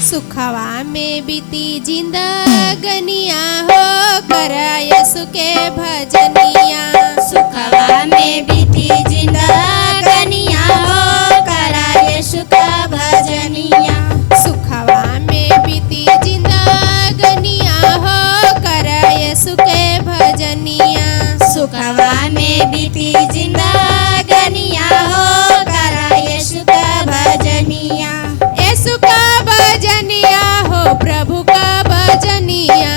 सुखवा में बीती जिंदगनिया हो करा यीशु के भजनिया। सुखवा में बीती जिंदगनिया हो करा यीशु का भजनिया। सुखवा में बीती जिंदगनिया हो करा यीशु के भजनिया। सुखवा में बीती जिंदगनिया हो करा यीशु का भजनिया। यीशु का भजनिया हो प्रभु का भजनिया।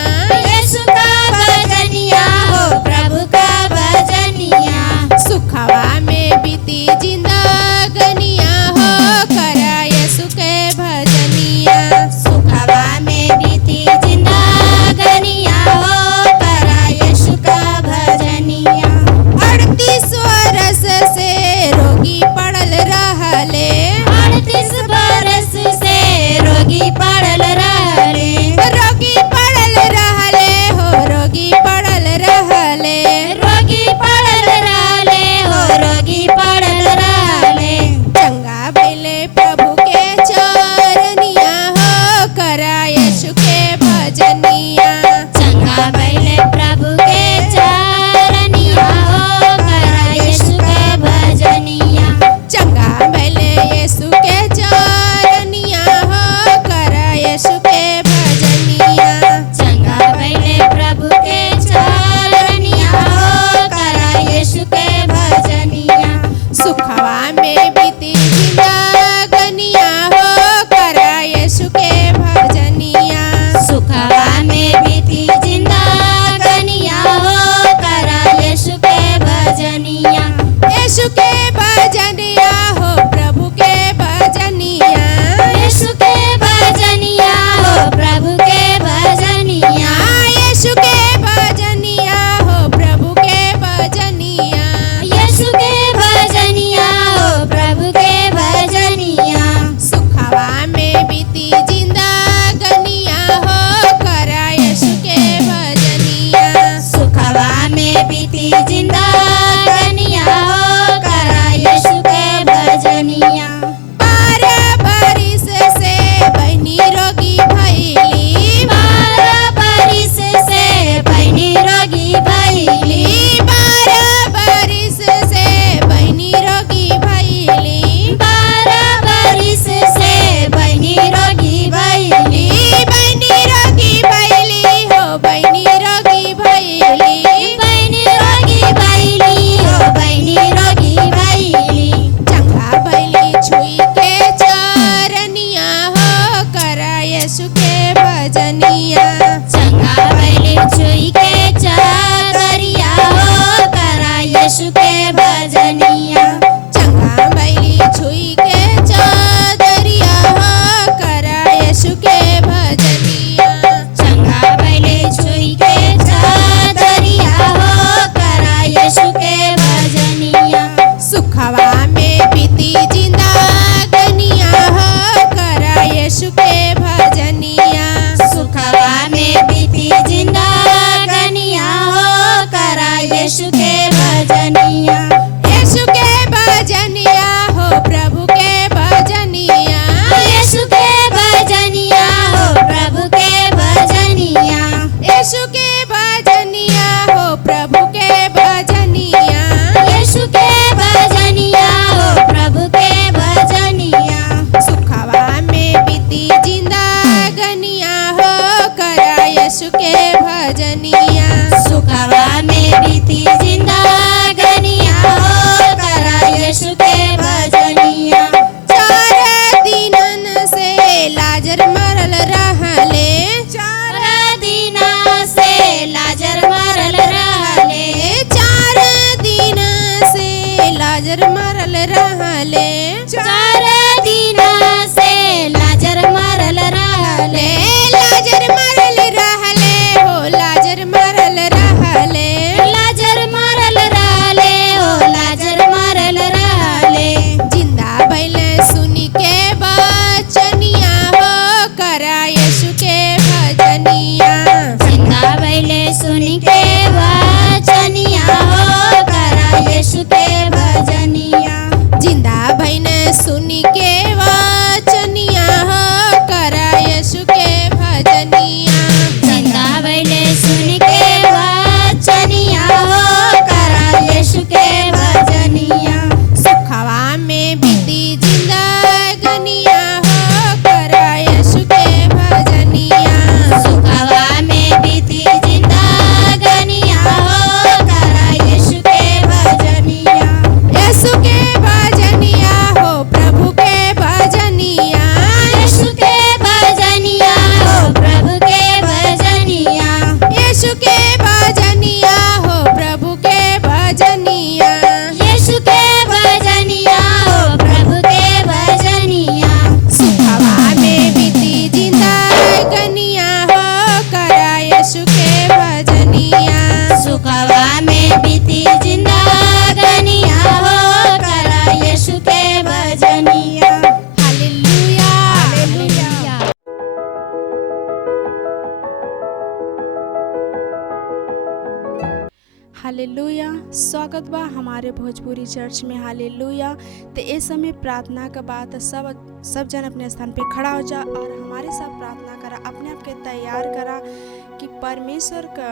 यीशु का भजनिया हो प्रभु का भजनिया। सुखवा में बीती जिंदगनिया हो करा यीशु के भजनिया। सुखवा में बीती जिंदगनिया हो करा यीशु का भजनिया। 38 वर्ष से रोगी पड़ल रहले। 38 बरस से रोगी पड़ल रहले। रोगी पड़ल रहले हो रोगी पड़ल रहले। रोगी पड़ल रहले हो रोगी पड़ल रहले। चंगा भइले प्रभु के चरनिया हो करा यीशु के भजनिया। चंगा भइले प्रभु के चरनिया हो करा यीशु के भजनिया। चंगा भइले यीशु के चरनिया हो करा यीशु के भजनिया। चंगा भइले प्रभु के चरनिया हो करा यीशु के भजनिया। सुखवा में बीती जिंदगनिया हो करा यीशु के भजनिया। सुखवा में बीती जिंदगनिया हो करा यीशु के भजनिया। यीशु के भजनिया हो प्रभु के भजनिया। यीशु के भजनिया हो प्रभु के भजनिया। यीशु के भजनिया हो प्रभु के भजनिया। यीशु के भजनिया हो प्रभु के भजनिया। सुखवा में बीती जिंदगनिया हो करा यीशु के भजनिया। सुखवा में बीती जिंदगनिया हो करा यीशु के भजनिया। 12 बरिस से बहनी रोगी भइली। 12 बरिस से बहनी रोगी भइली। 12 बरिस से बहनी रोगी भइली। 12 बरिस से बहनी रोगी भइली। बहनी रोगी भइली हो बहनी रोगी भइली। बहनी रोगी भइली हो बहनी रोगी भइली। चंगा भइली छुई के चरनिया हो करा यीशु के भजनिया। चंगा भइली छुई के चरनिया हो करा यीशु के भजनिया। चंगा भइली छुई के चदरिया हो करा यीशु के भजनिया। चंगा भइली छुई के चदरिया हो करा यीशु के भजनिया। सुखवा में बीती जिंदगनिया हो करा यीशु के भजनिया। सुखवा में बीती जिंदगनिया हो करा यीशु के भजनिया। यीशु के भजनिया हो प्रभु के भजनिया। यीशु के भजनिया हो प्रभु के भजनिया। यीशु के भजनिया हो प्रभु के भजनिया। यीशु के भजनिया हो प्रभु के भजनिया। सुखवा में बीती जिंदगनिया हो करा यीशु के भजनिया। सुखवा में बीती जिंदगनिया हो करा यीशु के भजनिया। 4 दिनन से लाजर मरल रहले। 4 दिन से लाजर मरल रहले। 4 दिन से लाजर मरल रहले। 4 दिन से लाजर मरल रहले। लाजर मरल रहले हो लाजर मरल रहले। लाजर मरल रहले हो लाजर मरल रहले। जिंदा भइले सुनी के बचनिया हो करा यीशु के भजनिया। हालेलुया। स्वागत बा हमारे भोजपुरी चर्च में। हालेलुया। तो इस समय प्रार्थना का बात सब जन अपने स्थान पे खड़ा हो जा और हमारे साथ प्रार्थना करा, अपने आप के तैयार करा कि परमेश्वर का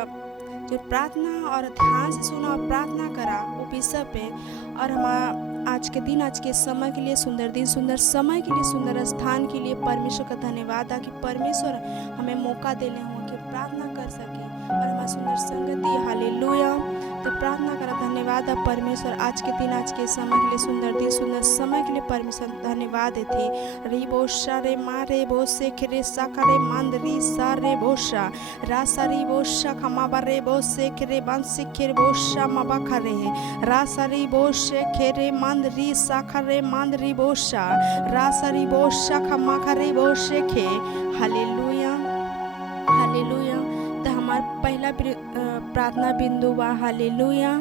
जो प्रार्थना और ध्यान से सुना और प्रार्थना करा वो विषय पे। और हम आज के दिन, आज के समय के लिए, सुंदर दिन, सुंदर समय के लिए, सुंदर स्थान के लिए परमेश्वर का धन्यवाद है कि परमेश्वर हमें मौका दे ले हुआ कि प्रार्थना कर सके और हमारा सुंदर संगति। हालेलुया। तो प्रार्थना करा, धन्यवाद है परमेश्वर आज के दिन, आज के समय के लिए, सुंदर दिन, सुंदर समय के लिए परमेश्वर धन्यवाद थे। री बोशा रे मारे बोसे खरे साका रे मांदरी सारे बोशा रासा री बोशा खमाबा रे बोसे खरे बंसी खरे बोशा मबा खरे रासा री बोशे खरे मांदरी साका रे मांदरी बोशा रासा री बोशा खमा खरे बोशे खे। हालेलुया। हालेलुया। तो हमारा पहला प्रार्थना बिंदु बा हालेलुया।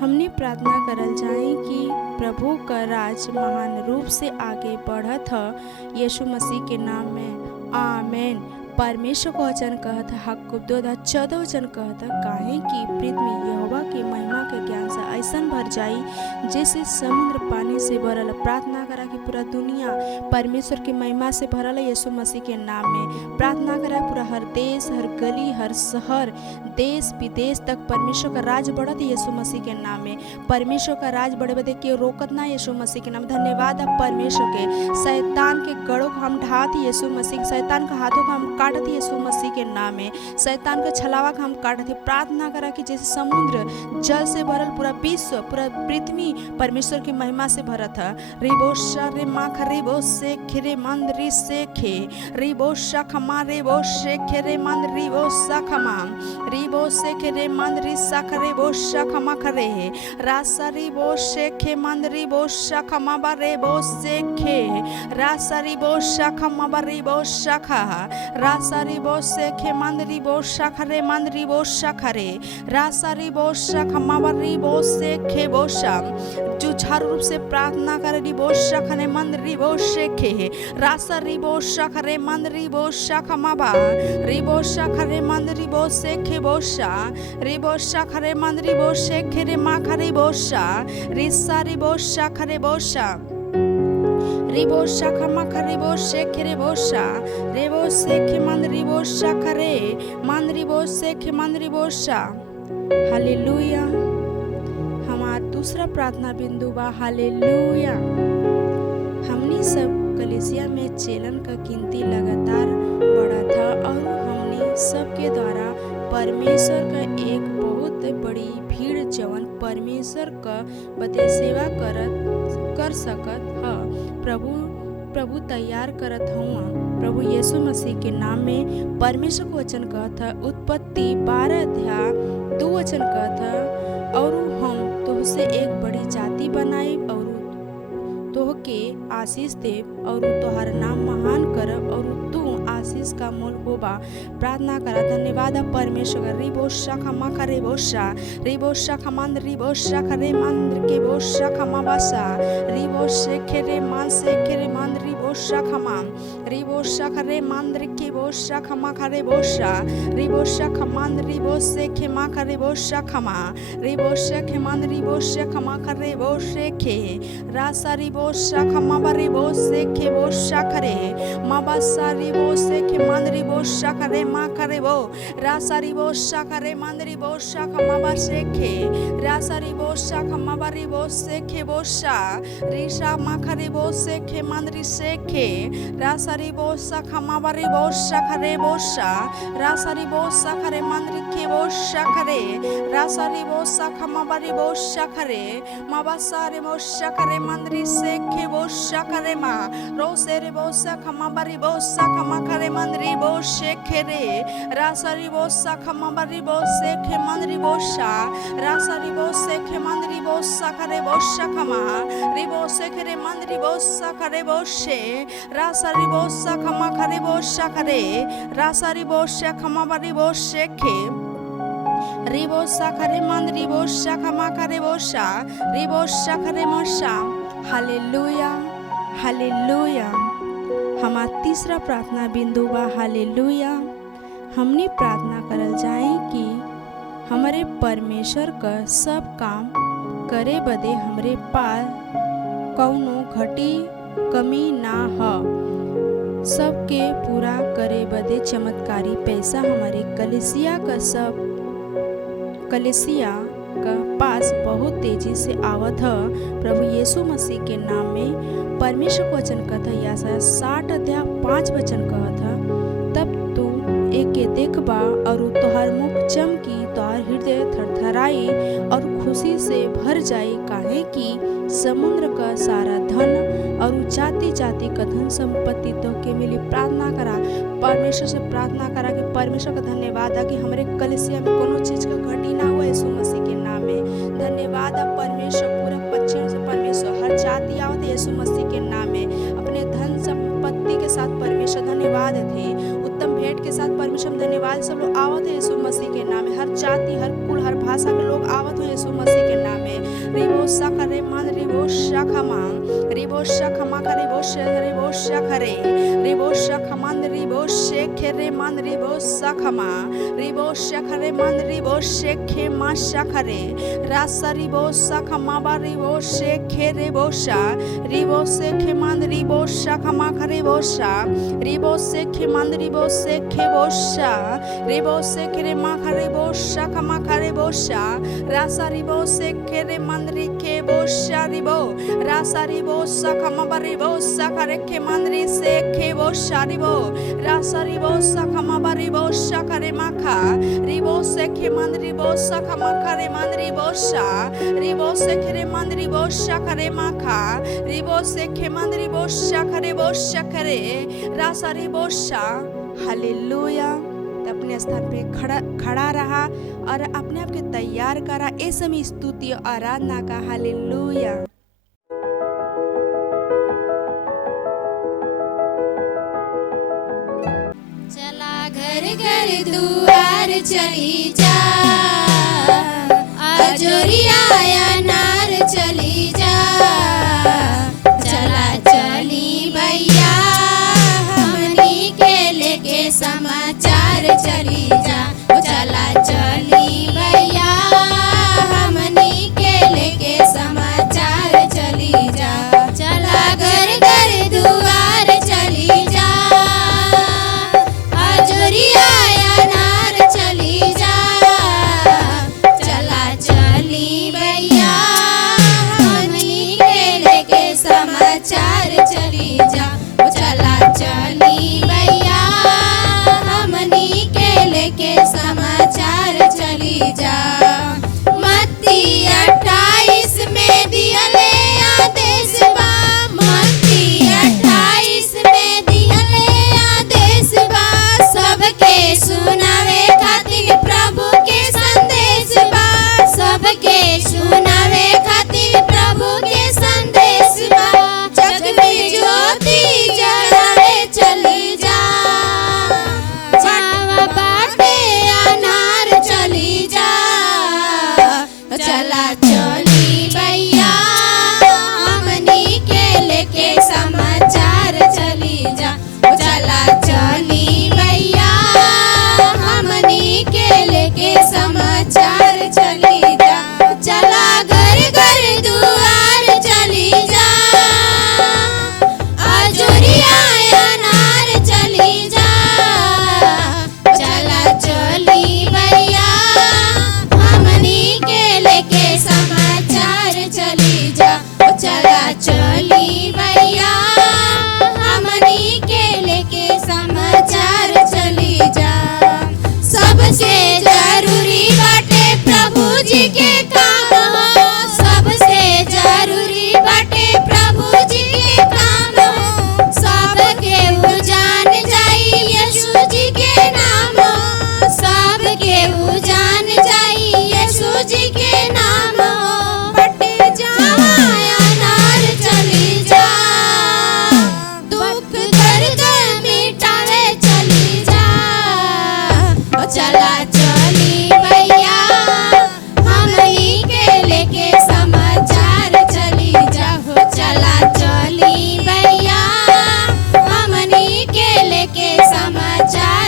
हमने प्रार्थना करल जाए कि प्रभु का राज महान रूप से आगे बढ़त ह यीशु मसीह के नाम में आमीन। परमेश्वर को वचन कहत हक्कुब 2:14 वचन कहत काहे कि पृथ्वी यहोवा के महिमा के ज्ञान से ऐसन भर जाई जैसे समुद्र पानी से भरल। प्रार्थना करा कि पूरा दुनिया परमेश्वर की महिमा से भरल है यीशु मसीह के नाम में। प्रार्थना करा पूरा हर देश, हर गली, हर शहर, देश विदेश तक परमेश्वर का राज बढ़त यीशु मसीह के नाम में। परमेश्वर का राज बढ़े बदे के रोकत ना यीशु मसीह के नाम। धन्यवाद है परमेश्वर के। शैतान के गड़ों को हम ढात यीशु मसीह, शैतान के हाथों को हम काटत यीशु मसीह के नाम में। शैतान का छलावा का हम काटत। प्रार्थना करा कि जैसे समुद्र जल से भरल पूरा विश्व, पूरा पृथ्वी परमेश्वर की महिमा से भरत है। रिबोशा रे माख रिबो से खरे मंद रि से खे रिबोशा खमा रिबो से खरे मंद रिबो सा खमा रिबो से खरे मंद रि सा खरे बोशा खमा खरे रासा रिबो से खे मंद रिबो सा खमा बा रिबो से खे रासा रिबो सा खमा बा रिबो सा खा रासा रिबो से खे मंद रिबो सा खरे मंद रिबो सा खरे रासा रिबो सा खमा बा रिबो से खे बोशा। जो चार रूप से प्रार्थना करे रिबो सा खरे मंद रिबो से खे रासा रिबो सा खरे मंद रिबो सा खमा बा रिबो सा खरे मंद रिबो से खे बोशा रिबो सा खरे मंद रिबो से खे रे मा खरे बोशा रिसा रिबो सा खरे बोशा रिबो सा खमा खरे बो से खरे बोशा रिबो से खे मंद रिबो सा खरे मंद रिबो से खे मंद रिबो सा। हालेलुया। हमारा दूसरा प्रार्थना बिंदु बा हालेलुया। हमनी सब कलीसिया में चेलन का गिनती लगातार बढ़ा था और हमनी सबके द्वारा परमेश्वर का एक बहुत बड़ी भीड़ जवन परमेश्वर का बदे सेवा कर सकत ह प्रभु तैयार करत हुआ। प्रभु यीशु मसीह के नाम में परमेश्वर को वचन कहत है उत्पत्ति 12:2 वचन कहत है और हम तुहसे एक बड़ी जाति बनाई और तोह के आशीष देव और तोहर नाम महान करब और तू आशीष का मूल होबा। प्रार्थना करा, धन्यवाद परमेश्वर। रिबोशा खमा खरे बोशा रिबोशा खमांद रिबोशा खरे मंद के बोशा खमा बासा रिबोशे खेरे मान से खेरे मंद रिबोशा खमा रिबोशा खरे मंद के बोशा खमा खरे बोशा रिबोशा खमांद रिबोशे खेमा खरे बोशा खमा रिबोशे खेमांद रिबोशे खमा खरे बोशे खे रासा रिबोशा खमा बारी बोशे खे बोशा खरे मा बासा रिबोशे खे मंद रिबोशा खरे मा खरे बो रासा रिबोशा खरे मंद रिबोशा खमा बाशे खे रासा रिबोशा खमा बारी बोशे खे बोशा रिशा मा खरे बोशे खे मंद रिशे खे रासा रिबोशा खमा बारी बोशा खरे बोशा रासा रिबोशा खरे मंद रिखे बोशा खरे रासा रिबोशा खमा बारी बोशा खरे मा बासा रिबोशा खरे मंद रिशे खे बोशा खरे मा रोसे रिबोशा खमा बारी बोशा खमा खरे मंद रिबोशे खेरे रासा रिबोशा खमा बारी बोशे खे मंद रिबोशा रासा रिबोशे खे मंद रिबोशा खरे बोशा खमा रिबोशे खेरे मंद रिबोशा खरे बोशे रासा रिबोशा खमा खरे बोशा खरे रासा रिबोशा खमा बारी बोशे खे रिबोशा खरे मंद रिबोशा खमा खरे बोशा रिबोशा खरे मोशा। हालेलुया। हालेलुया। हमारा तीसरा प्रार्थना बिंदु बा हालेलुया। हमने प्रार्थना करल जाए कि हमरे परमेश्वर का सब काम करे बदे हमरे पास कौनो घटी कमी ना ह। सबके पूरा करे बदे चमत्कारी पैसा हमारे कलिसिया का पास बहुत तेजी से आवत ह। प्रभु यीशु मसीह के नाम में परमेश्वर वचन कहत है, यशायाह 60:5 कहत है, तब तू एके देखबा और तोहार मुख चमकी, तोहार हृदय थरथराई और खुशी से भर जाई, काहे कि समुद्र का सारा धन और जाति जाति का धन संपत्ति तो के मिली। प्रार्थना करा, परमेश्वर से प्रार्थना करा कि परमेश्वर का धन्यवाद है कि हमारे कलिसिया में कोनो चीज का घटी ना हुआ। यीशु मसीह के नाम में धन्यवाद है परमेश्वर। पूरा पश्चिम से परमेश्वर हर जाति आवत है यीशु मसीह के नाम में अपने धन संपत्ति के साथ परमेश्वर धन्यवाद थे, उत्तम भेंट के साथ परमेश्वर धन्यवाद। सब लोग आवत है यीशु मसीह के नाम में, हर जाति हर कुल हर भाषा के लोग आवत हो यीशु मसीह के नाम में। रिबो सखरे मान रिबो शखमा रिबो शखमा करे रिबो शखरे रिबो शखमान रिबो शेखरे मान रिबो सखमा रिबो शखरे मान रिबो शेखे मा शखरे रासा रिबो सखमा बा रिबो शेखे रिबोशा रिबो शेखे मान रिबो शखमा करे बोशा रिबो शेखे मान रिबो शेखे बोशा रिबो शेखे रे मा करे बोशा खमा करे बोशा रासा रिबो शेखे रे मान रिखे बोशा रिबो रासा रिबो सखमा बा रिबो सखरे के मान रि शेखे बोशा रिबो रासा रिबो सखमा बा रिबो शखरे माखा रिबो शेखे मान रिबो सखमा करे मान रिबो शा रिबो शेखे रे मान रिबो शखरे माखा रिबो शेखे मान रिबो शखरे बो शखरे रासा रिबो शा। हालेलुया। तो अपने स्थान पे खड़ा रहा और अपने आप के तैयार करा ए समय स्तुति और आराधना का। हालेलुया। चला घर घर दुआर चली जा, अजोरिया अनार चली जा, चला चली भैया हमनी के लेके समाचार चली जा, चला चली भैया हमनी के लेके समाचार चली जा, चला घर घर दुआर चली जा, अजोरिया अनार चली जा, चला चली भैया हमनी के लेके समाचार चली जा, चला चली भैया हमनी के लेके समाचार चली जा। मत्ती 28 में दियले आदेश बा, मत्ती 28 में दियले आदेश बा, सबके सुनावे खातिर प्रभु के संदेश बा, सबके सुनावे खातिर प्रभु के संदेश बा, जग में ज्योति जलावे चली जा, जावा बाटे अनार चली जा, चला चली भैया हमनी के लेके समाचार चली जा, चला चली भैया हमनी के लेके समाचार चली जा, चला घर घर दुआर चली जा, अजोरिया अनार चली जा, चला चली भैया हमनी के लेके समाचार चली जा, चला चली भैया हमनी के लेके समाचार चली जा। सबसे जरूरी बाटे प्रभु जी के काम हो, सबसे जरूरी बाटे प्रभु जी के काम हो, सबके वो जान जाई यीशु जी के नाम हो, सबके वो जान जाई यीशु जी के नाम हो, बटे जावा अनार चली जा, दुख दर्द मिटावे चली जा, चला चली भैया हमनी के लेके समाचार चली जा, चला चली भैया हमनी के लेके समाचार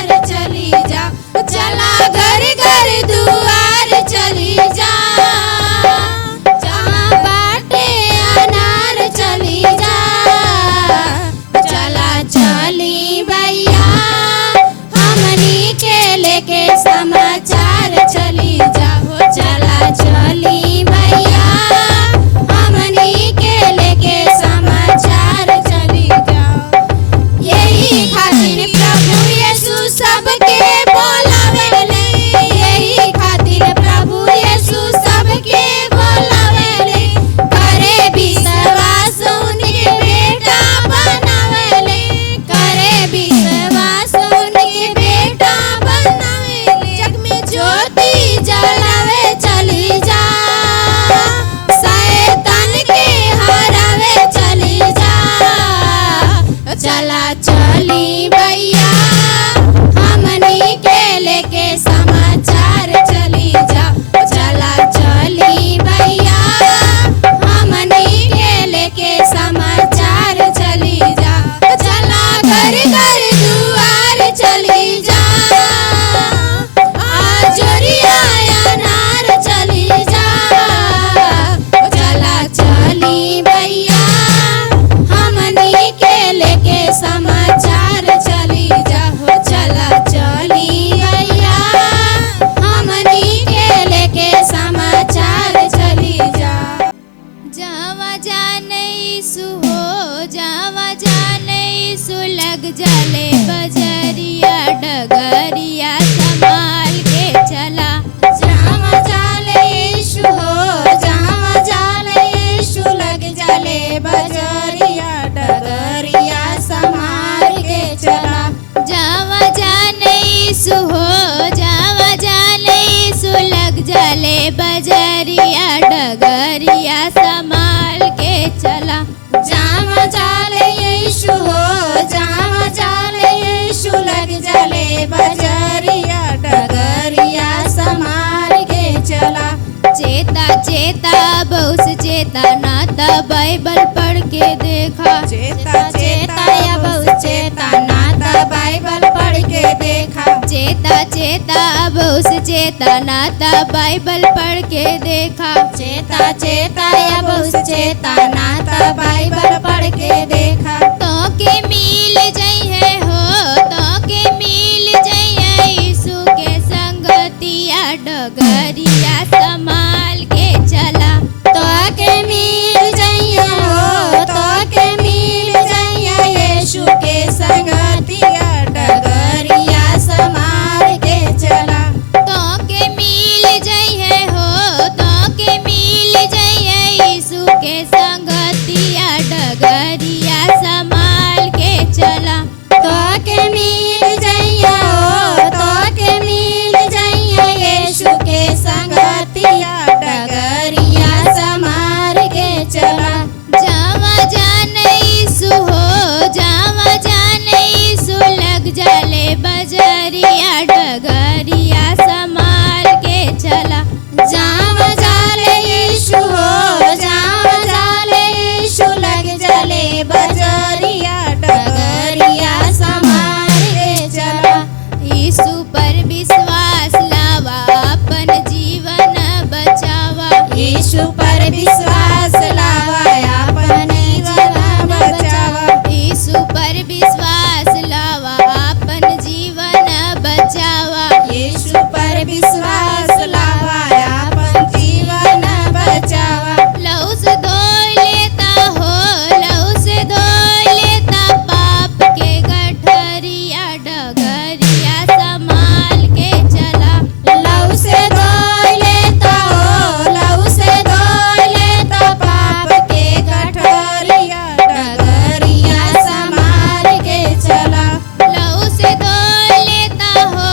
बजरिया डगरिया संभाल के चला। चेता चेता बहुत चेता नाता बाइबल पढ़ के देखा। चेता चेता या बहुत चेता नाता बाइबल पढ़ के देखा। चेता चेता बहुत चेता नाता बाइबल पढ़ के देखा। चेता चेता या बहुत चेता नाता बाइबल पढ़ के देखा। तो के मिल जइहे हो तो के मिल जइहे यीशु के संगतिया डगरिया संभाल के चला। तो के मिल जइया हो तो के मिल जइया यीशु के संगतिया डगरिया संभाल के चला। तो के मिल जइहे हो तो के मिल जइहे यीशु के संगतिया डगरिया संभाल के चला। तो के मिल जइया हो तो के मिल जइया यीशु के संगतिया डगरिया संभाल के चला। जावा जाने यीशु हो जावा जाने यीशु लग जाले बजरिया डगरिया संभाल के चला। जाव जाले यीशु हो जाव जाले यीशु लग जले बजरिया डगरिया संभाल के चला। यीशु पर विश्वास लावा अपन जीवन बचावा। यीशु पर विश्वास लावा अपन जीवन बचावा। यीशु पर विश्वास लावा अपन जीवन बचावा। यीशु पर विश्वास लावा अपन जीवन बचावा। लहू से धो लेता हो लहू से धो लेता पाप के गठरिया डगरिया संभाल के चला। लहू से धो लेता हो लहू से धो लेता पाप के गठरिया डगरिया संभाल के चला। लहू से धो लेता हो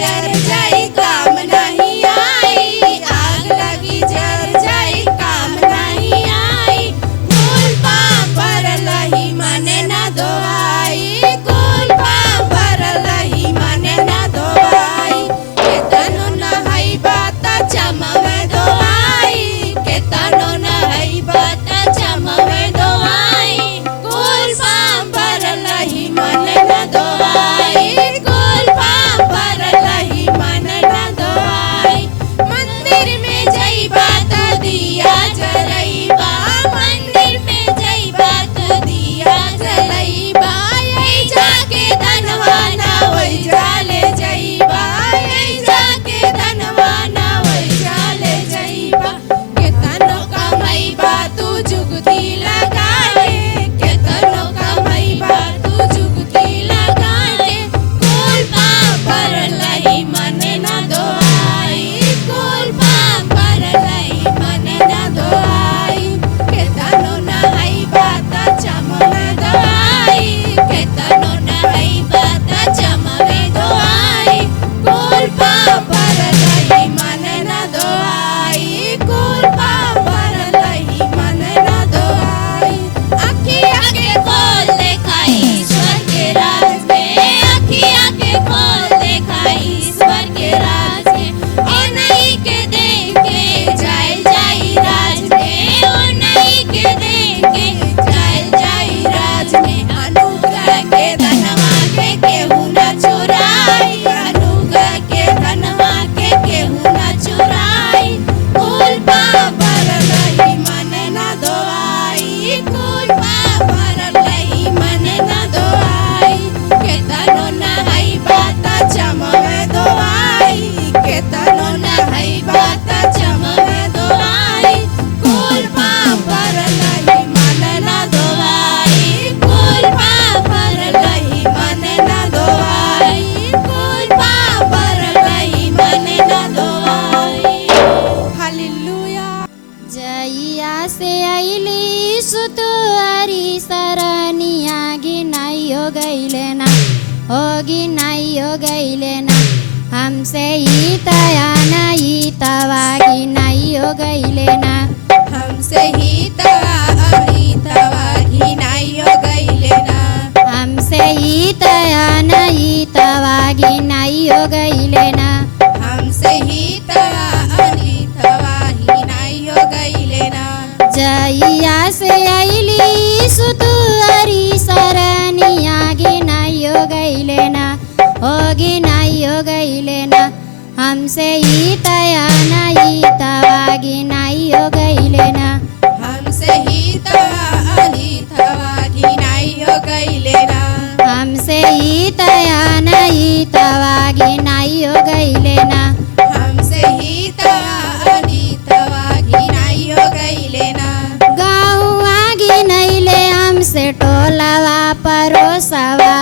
जर जाई काम नहीं आई, आग लगी जर जाई काम नहीं आई। कुल पाप भरलही मने न धोआई, कुल पाप भरलही मने न धोआई। केतनो नहाई बात चमवे धोआई, केतनो नहाई बात चमवे धोआई। कुल पाप भरलही मने न धोआई, कुल पाप भरलही मने न धोआई। मंदिर में जइबा त दिया जरइबा, मंदिर में जइबा त दिया जरइबा। यही जाके धनवा ना वही जाले जइबा, यही जाके धनवा ना वही जाले जइबा। केतनो कमइबा तू जुगती लगाए, केतनो कमइबा तू जुगती लगाए। कुल पाप भरलही मने न धोआई, कुल पाप भरलही मने न धोआई। केतनो नहाइबा त चमवे धोआई, केतनो नहाइबा त चमवे धोआई। कुल पाप भरलही मने न धोआई, कुल पाप भरलही मने न धोआई। अखिया के खोल देखा ईश्वर के राज में, अखिया के खोल देखा ईश्वर के राज में। ओ नहीं के देख के जाइल जाई राज में, ओ नहीं के देख के जाइल जाई राज में। अनुग्रह के धनवा के केहू न चुराई, अनुग्रह के धनवा के केहू न चुराई। कुल पाप भरलही मने न धोआई, कुल पाप भरलही मने न धोआई। केतनो नहाइबा त चमवे धोआई, केतनो नहाइबा त चमवे धोआई। कुल पाप भरलही मने न धोआई, कुल पाप भरलही मने न धोआई। कुल पाप भरलही मने न धोआई। हालेलुया। जइया से अइली सुतुअरी सरनिया गिनाइयो गइले ना, हो गिनाइयो गइले ना। हमसे ही तया नहीं तवा गिनाइयो गइले ना। हमसे ही तवा घिनाइयो गइले ना, हमसे ही तया नहीं तवा गिनाइयो गइले ना। हमसे ही तवा घिनाइयो गइले ना। जइया से अइली सुतुअरी सरनिया गिनाइयो गइले ना, हो गिनाइयो गइले ना। हमसे ही तया नहीं तवा गिनाइयो गइले ना। हमसे ही तवा घिनाइयो गइले ना। हमसे ही तया नहीं तवा गिनाइयो गइले ना। हमसे ही तवा घिनाइयो गइले ना। गाँवा गिनैले हमसे टोलवा परोसवा,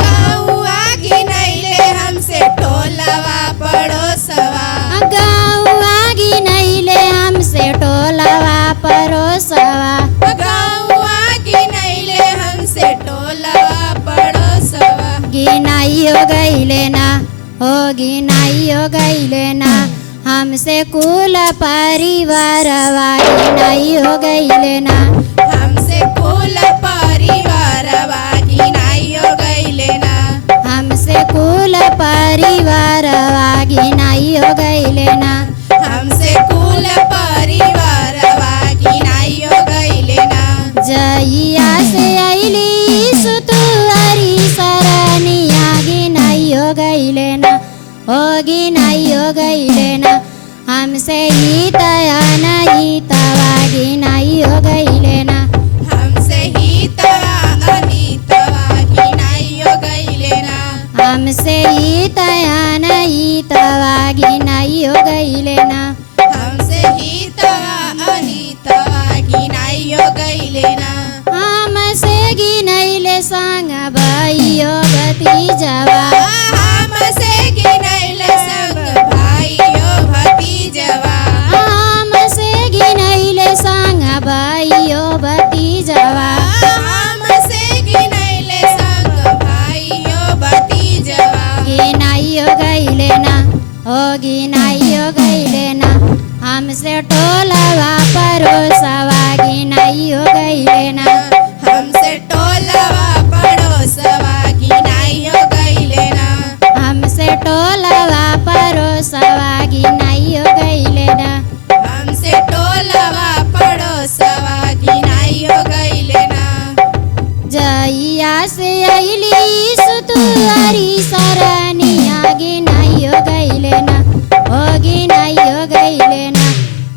गाँवा घिनैले हमसे टोलवा पड़ोसवा। गाँवा गिनैले हमसे टोलवा परोसवा। गाँवा घिनैले हमसे टोलवा पड़ोसवा। गिनाइयो गइले ना, हो गिनाइयो गइले ना। हमसे कुल परिवारवा गिनाइयो गइले ना। हमसे कुल परिवारवा घिनाइयो गइले ना। हमसे कुल परिवारवा गिनाइयो गइले ना। हमसे कुल परिवारवा घिनाइयो गइले ना। जइया से अइली सुतुअरी सरनिया गिनाइयो गइले ना, हो गिनाइयो गइले ना। हमसे ही तया नहीं तवा गिनाइयो गइले ना। हमसे ही तवा घिनाइयो गइले ना। हमसे ही तया नहीं तवा गिनाइयो गइले ना। हमसे ही तवा घिनाइयो गइले ना। हमसे गिनैले संग भइयो भतीजवा। हमसे घिनैले संग भाइयो भतीजवा। हमसे गिनैले संग भइयो भतीजवा। हमसे घिनैले संग भाइयो भतीजवा। गिनाइयो गइले ना, होगी नहीं हो गईले ना हमसे टोलवा परोसवागी नहीं हो गईले ना हमसे टोलवा पड़ोसवागी नहीं हो गईले ना हमसे टोलवा परोसवागी नहीं हो गईले ना हमसे टोलवा पड़ोसवागी नहीं हो गईले ना जइया से अइली सुतुअरी सरनी आगे नहीं हो गईले ना होगी नहीं हो गईले ना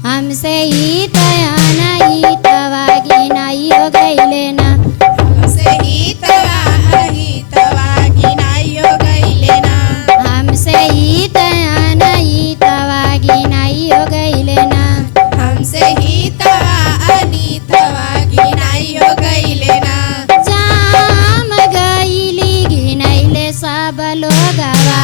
हमसे ही तया नहीं तवागी नहीं हो गईले ना हमसे ही तवागी नहीं हो गईले ना हमसे ही तया नहीं तवागी नहीं हो गईले ना हमसे ही तवागी नहीं हो गईले ना जाम गईली गिनैले सब लोगवा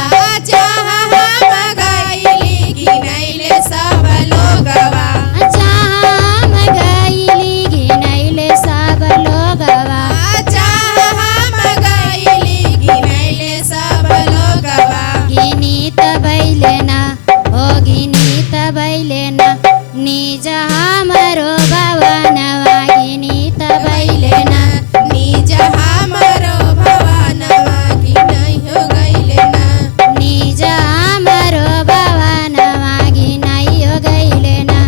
जहाँ हम गईली गिनैले सब लोगवा जाम गईली गिनैले सब लोगवा जहाँ हम गईली गिनैले सब लोगवा गिनीत बैले ना ओ गिनीत बैले ना निज हमरो भवनवा गिनीत बैले ना निज हमरो भवनवा गिनई हो गईले ना निज हमरो भवनवा गिनई हो गईले ना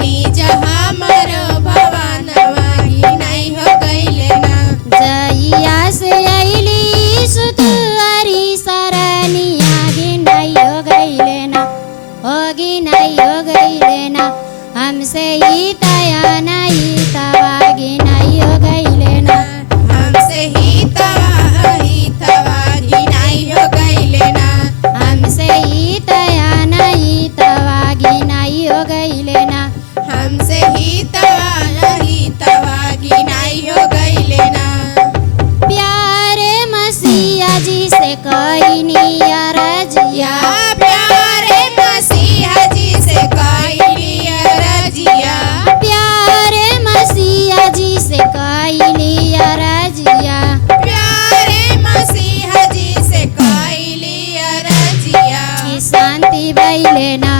निज हमरो भवनवा गिनई हो गईले ना जइया से अइली सुतुअरी सरनिया गिनई हो गईले ना हो गिनई हो गईले ना हमसे ही तया नहीं तवागी नहीं हो गईले ना हमसे ही तवागी नहीं हो गईले ना हमसे ही तया नहीं तवागी नहीं हो गईले ना हमसे ही तवागी नहीं हो गईले ना प्यारे मसीहा जी से कोई नहीं अरजिया प्यारे मसीहा जी से कईली अरजिया प्यारे मसीहा जी से कोई नहीं अरजिया प्यारे मसीहा जी से कईली अरजिया की शांति बैले ना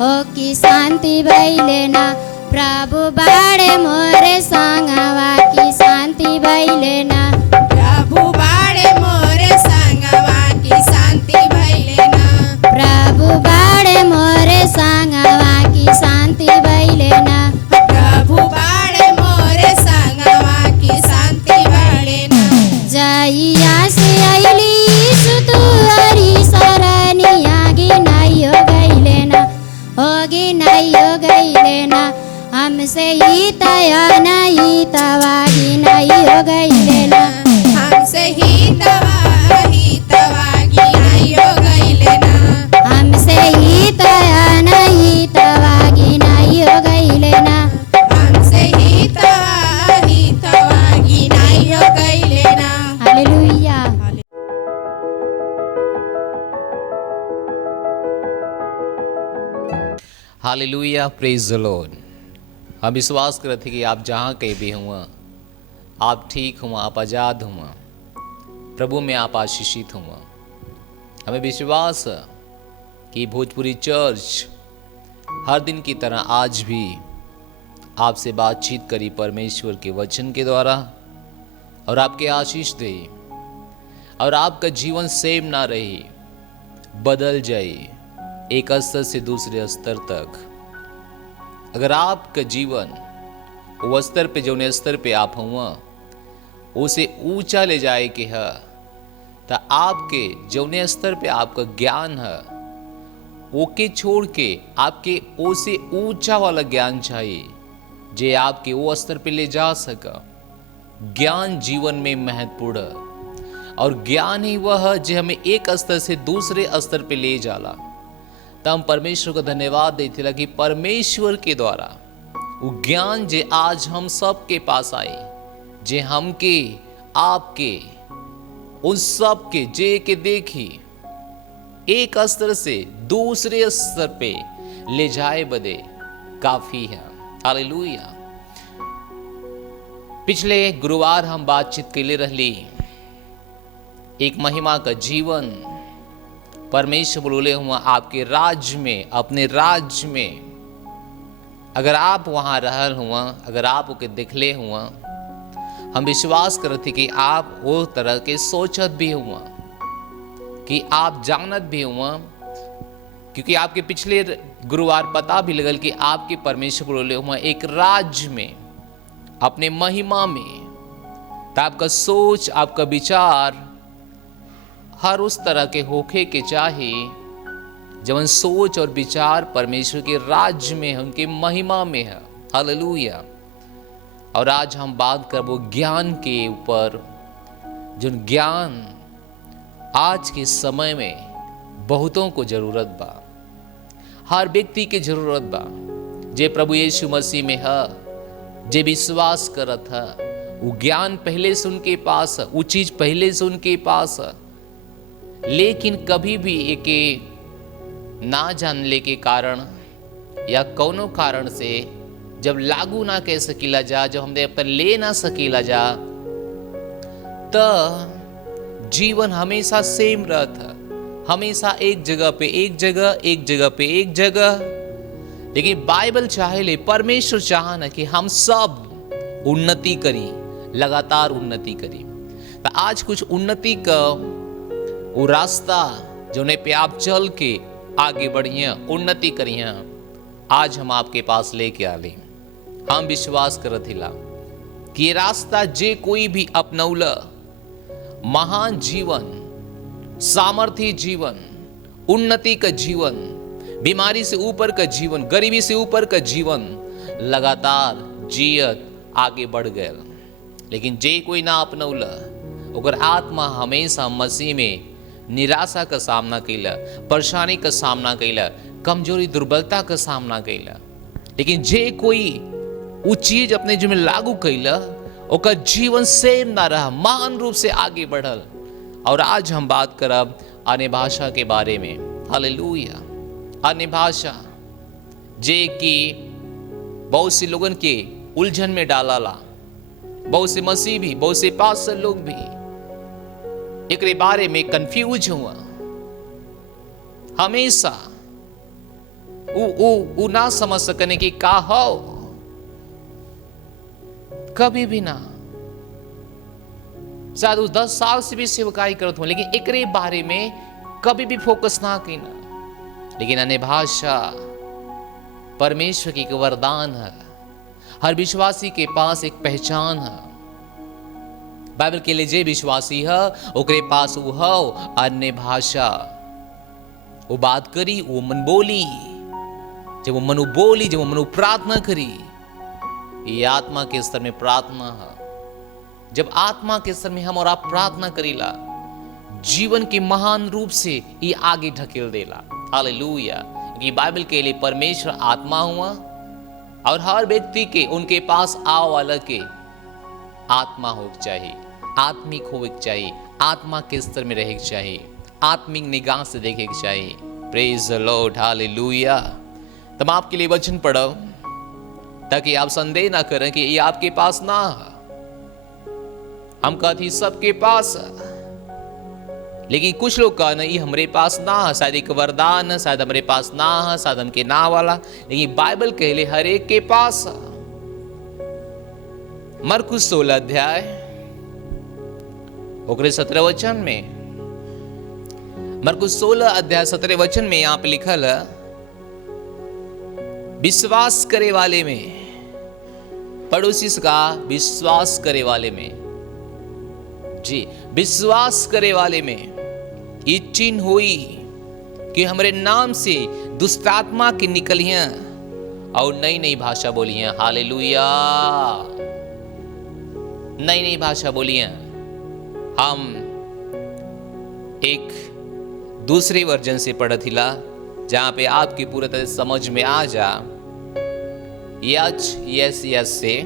हो की शांति बैले ना प्रभु बाड़े मोरे संगवा की शांति बैले ना प्रभु बाड़े मोरे संगवा की शांति भइले ना प्रभु बाड़े मोरे संगवा की शांति बैले ना प्रभु बाड़े मोरे संगवा की शांति भइले ना जइया से अइली सुतुअरी सरनिया गिनई हो गईले ना होगी नहीं हो गईले ना हमसे ही तया नहीं तवागी नहीं हो गईले ना हमसे ही तवागी नहीं हो गईले ना हमसे ही तया नहीं तवागी नहीं हो गईले ना हमसे ही तवागी नहीं हो गईले ना hallelujah hallelujah, praise the Lord. हम विश्वास करते कि आप जहाँ कहीं भी हुआ, आप ठीक हुआ, आप आज़ाद हुआ, प्रभु में आप आशीषित हुआ। हमें विश्वास है कि भोजपुरी चर्च हर दिन की तरह आज भी आपसे बातचीत करी परमेश्वर के वचन के द्वारा और आपके आशीष दे और आपका जीवन सेम ना रहे, बदल जाए एक स्तर से दूसरे स्तर तक। अगर आपका जीवन वो स्तर पे जो स्तर पे आप हुआ उसे ऊंचा ले जाए के है, तो आपके जौने स्तर पे आपका ज्ञान है ओके छोड़ के आपके ओ से ऊंचा वाला ज्ञान चाहिए जे आपके वो स्तर पे ले जा सका। ज्ञान जीवन में महत्वपूर्ण है और ज्ञान ही वह है जो हमें एक स्तर से दूसरे स्तर पे ले जाला। तो हम परमेश्वर को धन्यवाद देते ला कि परमेश्वर के द्वारा वो ज्ञान जे आज हम सब के पास आए, जे हमके आपके उन सब के जे के देखी एक स्तर से दूसरे स्तर पे ले जाए बदे काफी है। हालेलुया। पिछले गुरुवार हम बातचीत के लिए रहली एक महिमा का जीवन परमेश्वर बोले हुआ आपके राज्य में, अपने राज्य में अगर आप वहाँ रहल हुआ, अगर आप ओके दिखले हुआ, हम विश्वास करते कि आप वो तरह के सोचत भी हुआ, कि आप जानत भी हुआ, क्योंकि आपके पिछले गुरुवार पता भी लगल कि आपके परमेश्वर बोले हुआ एक राज्य में, अपने महिमा में, तो आपका सोच, आपका विचार हर उस तरह के होखे के चाहे जवन सोच और विचार परमेश्वर के राज्य में है, उनके महिमा में है। हालेलुया। और आज हम बात करबो ज्ञान के ऊपर, जो ज्ञान आज के समय में बहुतों को जरूरत बा, हर व्यक्ति के जरूरत बा। जे प्रभु यीशु मसीह में है, जे विश्वास करत है, वो ज्ञान पहले से उनके पास है, वो चीज पहले से उनके पास है, लेकिन कभी भी एके ना जानले के कारण या कौनो कारण से जब लागू ना कह सकीला जा, जब हमने पर ले ना सकीला जा, तो जीवन हमेशा सेम रहता, हमेशा एक जगह पे एक जगह, एक जगह पे एक जगह। लेकिन बाइबल चाहे ले, परमेश्वर चाह ना कि हम सब उन्नति करी, लगातार उन्नति करी। तो आज कुछ उन्नति का वो रास्ता जो ने पे आप चल के आगे बढ़िया, उन्नति करिया, आज हम आपके पास लेके आले। हम विश्वास करत हिला कि ये रास्ता जे कोई भी अपनौला, महान जीवन, सामर्थ्य जीवन, उन्नति का जीवन, बीमारी से ऊपर का जीवन, गरीबी से ऊपर का जीवन लगातार जियत आगे बढ़ गया। लेकिन जे कोई ना अपनौला, ओकर आत्मा हमेशा मसीह में निराशा का सामना कैला, परेशानी का सामना कैला, कमजोरी दुर्बलता का सामना कैला। लेकिन जे कोई वो चीज अपने जीवन में लागू कैला, ओकर जीवन सेम ना रहा, महान रूप से आगे बढ़ल। और आज हम बात करब अन्य भाषा के बारे में। हालेलुया। अन्य भाषा जे कि बहुत से लोगन के उलझन में डालाला, बहुत से मसीह भी, बहुत से पास्टर लोग भी एकरे बारे में कंफ्यूज हुआ। हमेशा उ ना समझ सकने की का हो, कभी भी ना। शायद उस 10 साल से भी सेवकाई करत हूं, लेकिन एकरे बारे में कभी भी फोकस ना कीना। लेकिन अन्य भाषा परमेश्वर की एक वरदान है, हर विश्वासी के पास एक पहचान है। बाइबल के लिए जे विश्वासी है, ओकरे पास वो हो अन्य भाषा। वो बात करी, वो मन बोली, जब वो मनु बोली, जब वो मनु प्रार्थना करी, ये आत्मा के स्तर में प्रार्थना है। जब आत्मा के स्तर में हम और आप प्रार्थना करीला, जीवन के महान रूप से ये आगे ढकेल देला। हालेलुया। कि बाइबल के लिए परमेश्वर आत्मा हुआ, और हर व्यक्ति के उनके पास आओ वाला के आत्मा हो चाहिए, आत्मिक हो चाहिए, आत्मा के स्तर में रहे चाहिए, आत्मिक निगाह से देखे चाहिए। Praise the Lord. हालेलुया। तब आपके लिए वचन पढ़ो ताकि आप संदेह ना करें कि ये आपके पास ना है। हम कहते सबके पास है, लेकिन कुछ लोग कहना ये हमारे पास ना है, शायद एक वरदान है, शायद हमारे पास ना है, शायद हमके ना वाला। लेकिन बाइबल कहले हर एक के पास है। मरकुस 16 अध्याय ओकरे 17 वचन में, मरकुस 16 अध्याय 17 वचन में यहां पे लिखल है, विश्वास करे वाले में, पड़ोसी का विश्वास करे वाले में, जी विश्वास करे वाले में ये चिन्ह हुई कि हमारे नाम से दुष्टात्मा की निकलियां और नई नई भाषा बोलियां। हालेलुया। नई नई भाषा बोलियां। हम एक दूसरे वर्जन से पढ़ा थिला जहां पे आपकी पूरी तरह समझ में आ जा। यस से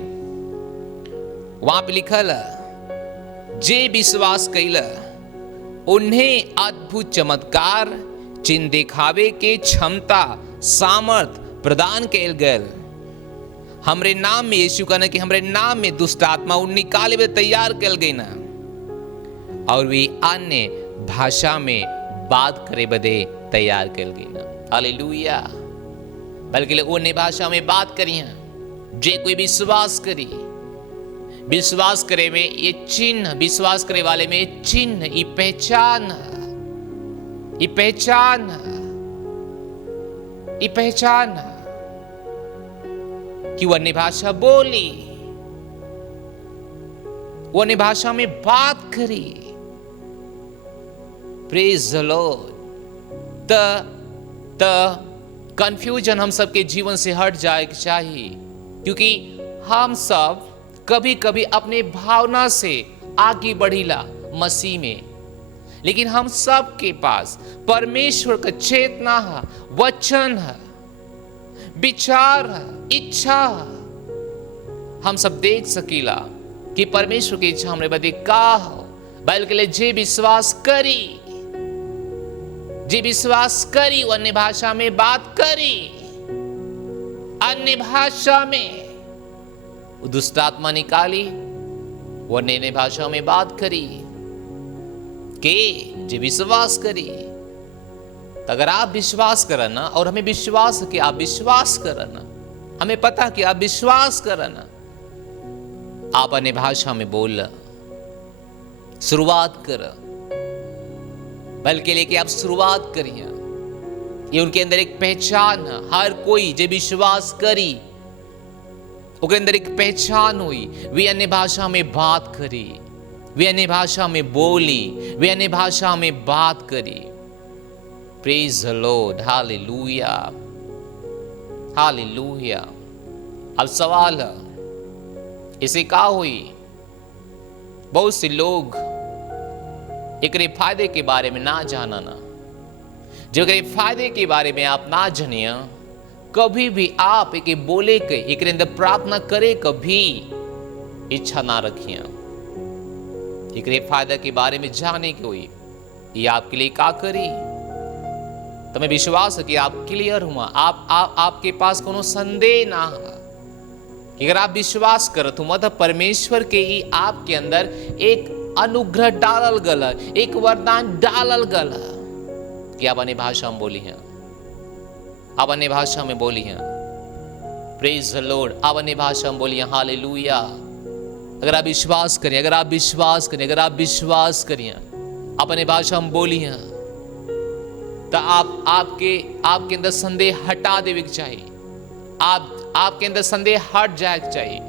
वहां पे लिखल जे विश्वास कैला उन्हें अद्भुत चमत्कार चिन्ह दिखावे के क्षमता सामर्थ प्रदान कैल गल। हमरे नाम में, यीशु कहना कि हमरे नाम में दुष्ट आत्मा निकाले हुए तैयार कैल गई ना, और वे अन्य भाषा में बात करे बदे तैयार कर गई ना। हालेलुया। बल्कि अन्य भाषा में बात करी हैं। जे कोई विश्वास करी, विश्वास करे में ये चिन्ह, विश्वास करे वाले में ये चिन्ह, ये पहचान, ये पहचान, ये पहचान कि वो अन्य भाषा बोली, वो अन्य भाषा में बात करी। Praise the Lord. The confusion हम सबके जीवन से हट जाए चाहिए, क्योंकि हम सब कभी कभी अपने भावना से आगे बढ़ीला मसीह में, लेकिन हम सब के पास परमेश्वर का चेतना है, वचन है, विचार है, इच्छा है। हम सब देख सकीला कि परमेश्वर की इच्छा हमरे बदे का हो। बल्कि जे विश्वास करी, जे विश्वास करी वो अन्य भाषा में बात करी, अन्य भाषा में वो दुष्ट आत्मा निकाली, वो अन्य भाषा में बात करी के जे विश्वास करी। तो अगर आप विश्वास करना, और हमें विश्वास है कि आप विश्वास करना, हमें पता कि आप विश्वास करना, आप अन्य भाषा में बोल शुरुआत कर, बल्कि लेके आप शुरुआत करिए। ये उनके अंदर एक पहचान है। हर कोई जो विश्वास करी उसके अंदर एक पहचान हुई, वे अन्य भाषा में बात करी, वे अन्य भाषा में बोली, वे अन्य भाषा में बात करी। Praise the Lord. Hallelujah, hallelujah. अब सवाल है, इसे का हुई? बहुत से लोग एकरे फायदे के बारे में ना जानना। जो एकरे फायदे के बारे में आप ना जानिए, कभी भी आप एक बोले के एक अंदर प्रार्थना करे कभी इच्छा ना रखिए। एकरे फायदा के बारे में जाने की हुई, ये आपके लिए का करी? तो मैं विश्वास है कि आप क्लियर हुआ, आपके पास कोनो संदेह ना है। अगर आप विश्वास करत हुआ तो परमेश्वर के ही आपके अंदर एक अनुग्रह डालल गल, एक वरदान डालल गल कि आप अन्य भाषा में बोली हैं, आप अन्य भाषा में बोली हैं। Praise the Lord. आप अन्य भाषा में बोली हैं। हालेलुया। अगर आप विश्वास करें, अगर आप विश्वास करें, अगर आप विश्वास करिए, आप अन्य भाषा में बोली हैं, तो आपके अंदर संदेह हटा देवे के चाहिए। आपके अंदर संदेह हट जाए चाहिए।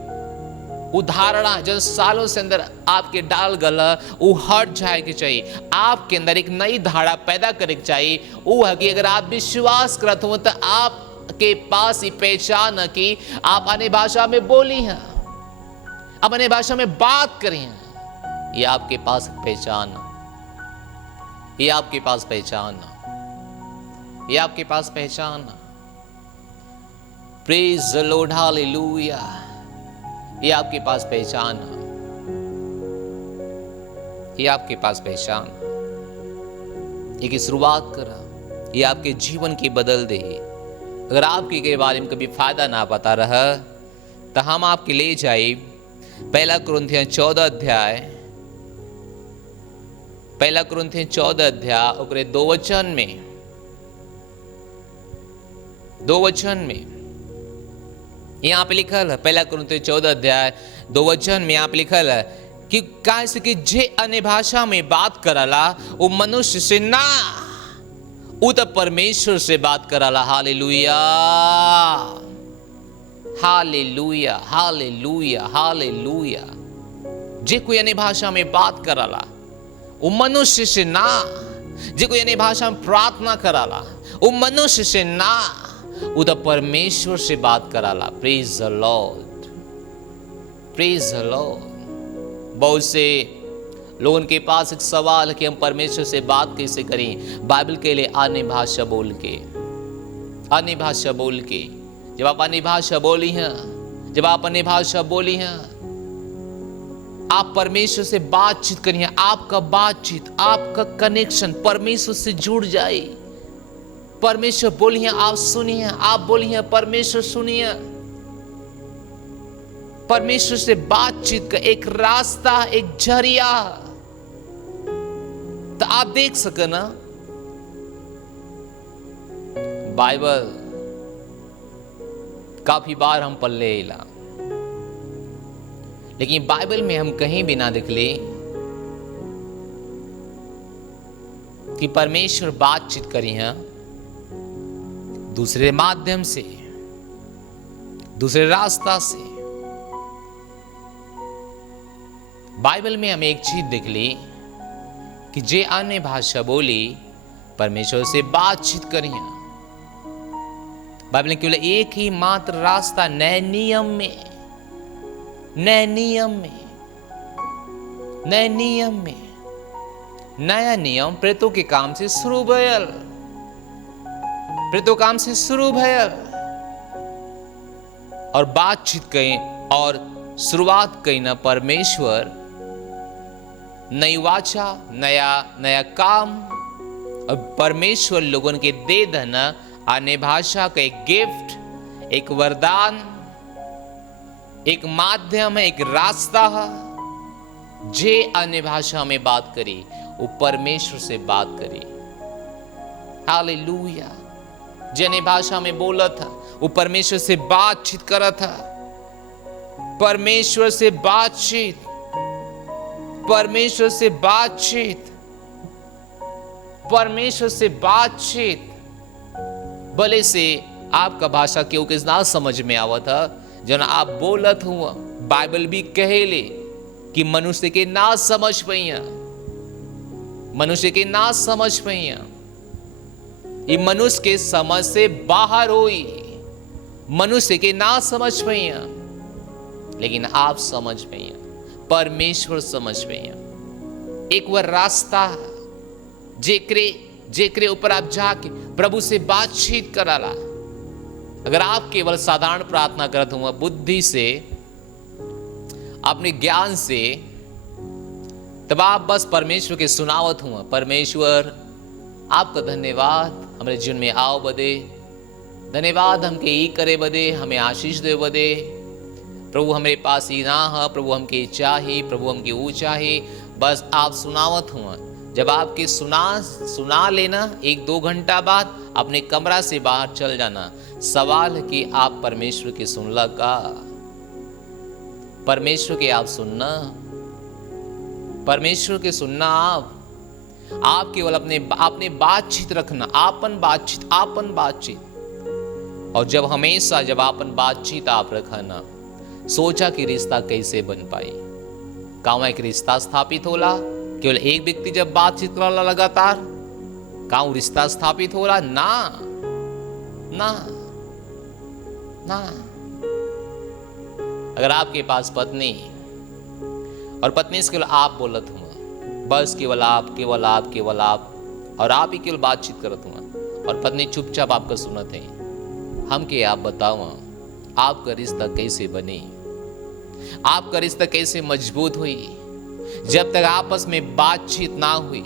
उदाहरणा जो सालों से अंदर आपके डाल गला वो हट जाए के चाहिए। आपके अंदर एक नई धारा पैदा करे के चाहिए। वो है कि अगर आप विश्वास करते हो तो आपके पास ही पहचान है कि आप अन्य भाषा में बोली हैं, आप अन्य भाषा में बात करी हैं। ये आपके पास पहचान है, ये आपके पास पहचान है, ये आपके पास पहचान है। Praise the Lord. हालेलुया। ये आपके पास पहचान है, ये आपके पास पहचान। ये शुरुआत करा, ये आपके जीवन की बदल दे। अगर आपके के बारे में कभी फायदा ना पता रहा तो हम आपके ले जाए 1 कुरिन्थियों 14 अध्याय, 1 कुरिन्थियों 14 अध्याय ओकरे 2 वचन में, 2 वचन में यहाँ पे लिखल है। 1 कुरिन्थियों 14 अध्याय 2 वचन में यहाँ पे लिखल है कि कैसे कि जे अन्य भाषा में बात करला वो मनुष्य से ना, वो तो परमेश्वर से बात करला। Hallelujah, hallelujah, hallelujah, hallelujah. जे कोई अन्य भाषा में बात करला वो मनुष्य से ना, जे कोई अन्य भाषा में प्रार्थना करला वो मनुष्य से ना, वो तो परमेश्वर से बात कराला। Praise the Lord, praise the Lord. बहुत से लोगों के पास एक सवाल है कि हम परमेश्वर से बात कैसे करें? बाइबल के लिए अन्य भाषा बोल के, अन्य भाषा बोल के। जब आप अन्य भाषा बोली हैं, जब आप अन्य भाषा बोली हैं, आप परमेश्वर से बातचीत करिए। आपका बातचीत, आपका कनेक्शन परमेश्वर से जुड़ जाए। परमेश्वर बोलिए, आप सुनिए, आप बोलिए, परमेश्वर सुनिए। परमेश्वर से बातचीत का एक रास्ता, एक जरिया। तो आप देख सके ना बाइबल काफी बार हम पढ़ लेला, लेकिन बाइबल में हम कहीं भी ना दिखले कि परमेश्वर बातचीत करी है दूसरे माध्यम से, दूसरे रास्ता से। बाइबल में हम एक चीज देख ली कि जे अन्य भाषा बोली परमेश्वर से बातचीत करिए। बाइबल में केवल एक ही मात्र रास्ता नए नियम में, नए नियम में, नए नियम में, नया नियम प्रेतों के काम से शुरू भयल, प्रेतों काम से शुरू भयल और बातचीत करें और शुरुआत कहीं ना परमेश्वर नई वाचा, नया नया काम और परमेश्वर लोगों के दे देना अन्य भाषा का एक गिफ्ट, एक वरदान, एक माध्यम है, एक रास्ता है। जे अन्य भाषा में बात करी वो परमेश्वर से बात करी। हालेलुया। जे अन्य भाषा में बोला था वो परमेश्वर से बातचीत करा था, परमेश्वर से बातचीत, परमेश्वर से बातचीत, परमेश्वर से बातचीत। भले से आपका भाषा क्यों किस ना समझ में आवा था, जन आप बोलत हुआ बाइबल भी कहेले कि मनुष्य के ना समझ पैया, मनुष्य के ना समझ पैया, ये मनुष्य के समझ से बाहर होई, मनुष्य के ना समझ पैया, लेकिन आप समझ पैया, परमेश्वर समझ पैया। एक वह रास्ता जेकरे ऊपर आप जाके प्रभु से बातचीत कराला। अगर आप केवल साधारण प्रार्थना करते हुआ बुद्धि से, अपने ज्ञान से, तब आप बस परमेश्वर के सुनावत हुआ, परमेश्वर आपका धन्यवाद हमारे जीवन में आओ बदे, धन्यवाद हमके ई करे बदे, हमें आशीष दे बदे। प्रभु हमारे पास ही ना है, प्रभु हमके चाहिए, प्रभु हमके वो चाहिए। बस आप सुनावत हुआ। जब आपके सुना लेना, 1-2 घंटा बाद अपने कमरा से बाहर चल जाना। सवाल है कि आप परमेश्वर की सुनला का, परमेश्वर के आप सुनना, परमेश्वर के सुनना। आप केवल अपने बातचीत रखना, आपन बातचीत। और जब हमेशा जब आपन बातचीत आप रखना, सोचा कि रिश्ता कैसे बन पाई, कावा एक रिश्ता स्थापित होला। केवल एक व्यक्ति जब बातचीत करला लगातार, काऊ रिश्ता स्थापित होला ना, ना, ना। अगर आपके पास पत्नी और पत्नी से केवल आप बोलत हुआ, बस केवल आप, और आप ही केवल बातचीत करत हुआ, और पत्नी चुपचाप आपका सुनत है, हम के आप बताओ आपका रिश्ता कैसे बनी, आपका रिश्ता कैसे मजबूत हुई? जब तक आपस में बातचीत ना हुई,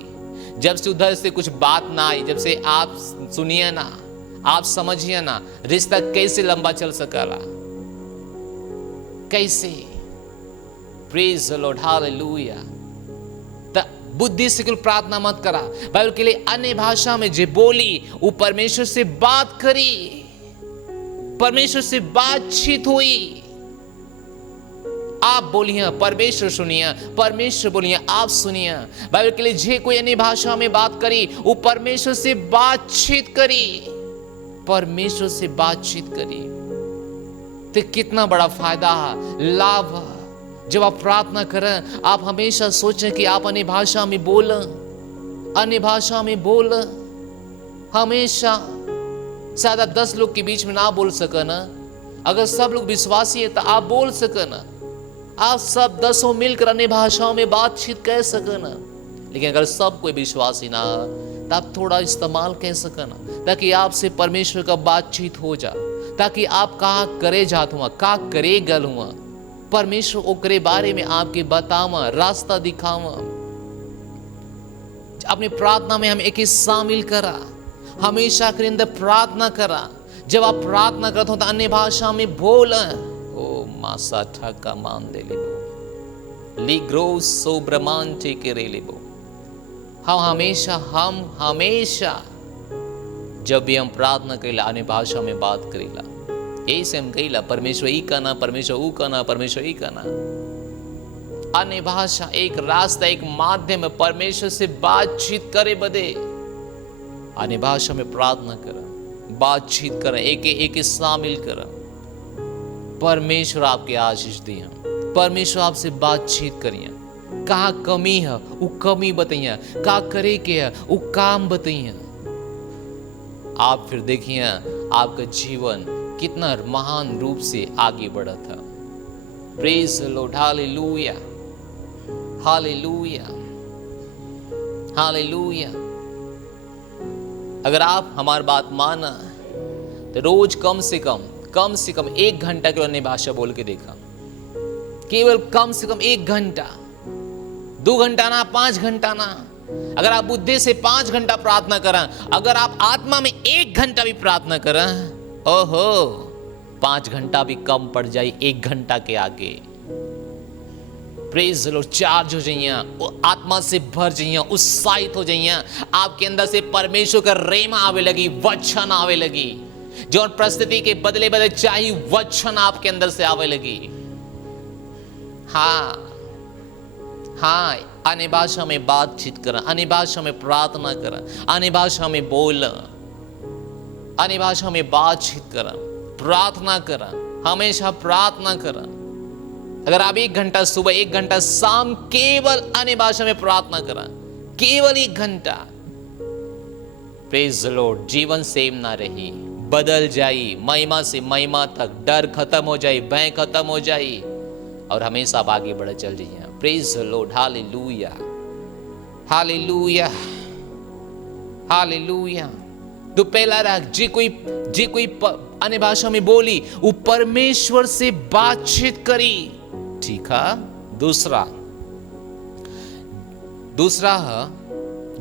जब से उधर से कुछ बात ना आई, जब से आप सुनिए ना, आप समझिए ना, रिश्ता कैसे लंबा चल सकेला? कैसे? Praise the Lord, hallelujah. बुद्धि से केवल प्रार्थना मत करा, बाइबल के लिए अन्य भाषा में जे बोली वो परमेश्वर से बात करी, परमेश्वर से बातचीत हुई। आप बोलिए, परमेश्वर सुनिए, परमेश्वर बोलिए, आप सुनिए। बाइबल के लिए जे कोई अन्य भाषा में बात करी वो परमेश्वर से बातचीत करी, परमेश्वर से बातचीत करी। तो कितना बड़ा फायदा है, लाभ है। जब आप प्रार्थना करें, आप हमेशा सोचें कि आप अन्य भाषा में बोलें, अन्य भाषा में बोलें। हमेशा शायद आप 10 लोग के बीच में ना बोल सके ना, अगर सब लोग विश्वासी है तो आप बोल सके ना, आप सब 10 मिलकर अन्य भाषाओं में बातचीत कर सके ना। लेकिन अगर सब कोई विश्वासी ना तो आप थोड़ा इस्तेमाल कर सके ना, ताकि आपसे परमेश्वर का बातचीत हो जा, ताकि आप कहा करे जात हुआ, का करे गल हुआ, परमेश्वर ओकरे बारे में आपके बतावा, रास्ता दिखावा। अपनी प्रार्थना में हम एक ही शामिल करा, हमेशा के अंदर प्रार्थना करा। जब आप प्रार्थना करते हो तो अन्य भाषा में बोला। ओ मासा ठका मान दे लेबो लिग्रो सो ब्रह्मांडे के रे लेबो। हम हमेशा जब भी हम प्रार्थना करेला अन्य भाषा में बात करेला, यही से हम कहेला परमेश्वर ई कहना, परमेश्वर ऊ कहना, परमेश्वर ई कहना। अन्य भाषा एक रास्ता, एक माध्यम है परमेश्वर से बातचीत करे बदे। अन्य भाषा में प्रार्थना करा, बातचीत करा, एक शामिल करा। परमेश्वर आपके आशीष दिया, परमेश्वर आपसे बातचीत करिए। कहाँ कमी है वो कमी बताइए, का करे के है वो काम बताइए। आप फिर देखिए आपका जीवन कितना महान रूप से आगे बढ़ा था। Praise the Lord, hallelujah, hallelujah, hallelujah. अगर आप हमारी बात माना तो रोज कम से कम 1 घंटा केवल अन्य भाषा बोल के देखा। केवल कम से कम 1 घंटा, 2 घंटा ना, 5 घंटा ना। अगर आप बुद्धि से 5 घंटा प्रार्थना करें, अगर आप आत्मा में 1 घंटा भी प्रार्थना करें, ओहो 5 घंटा भी कम पड़ जाए 1 घंटा के आगे। प्रेज द लॉर्ड, चार्ज हो जाइए, आत्मा से भर जाइए, उत्साहित हो जाइए। आपके अंदर से परमेश्वर का रेमा आवे लगी, वचन आवे लगी। जो परिस्थिति के बदले बदले चाहिए वचन आपके अंदर से आवे लगी। हाँ, अन्य भाषा में बातचीत करा, अन्य भाषा में प्रार्थना करा, अन्य भाषा में बोला, अन्य भाषा में बातचीत करा, प्रार्थना करा, हमेशा प्रार्थना करा। अगर आप 1 घंटा सुबह, 1 घंटा शाम केवल अन्य भाषा में प्रार्थना करा, केवल 1 घंटा, प्रेज द लॉर्ड, जीवन सेम ना रही, बदल जाई, महिमा से महिमा तक, डर खत्म हो जाए, भय खत्म हो जाए और हमेशा आप आगे बढ़े चल जाइए। Praise the Lord, hallelujah, hallelujah, hallelujah. तो पहला राग जे कोई अन्य भाषा में बोली वो परमेश्वर से बातचीत करी, ठीक है। दूसरा है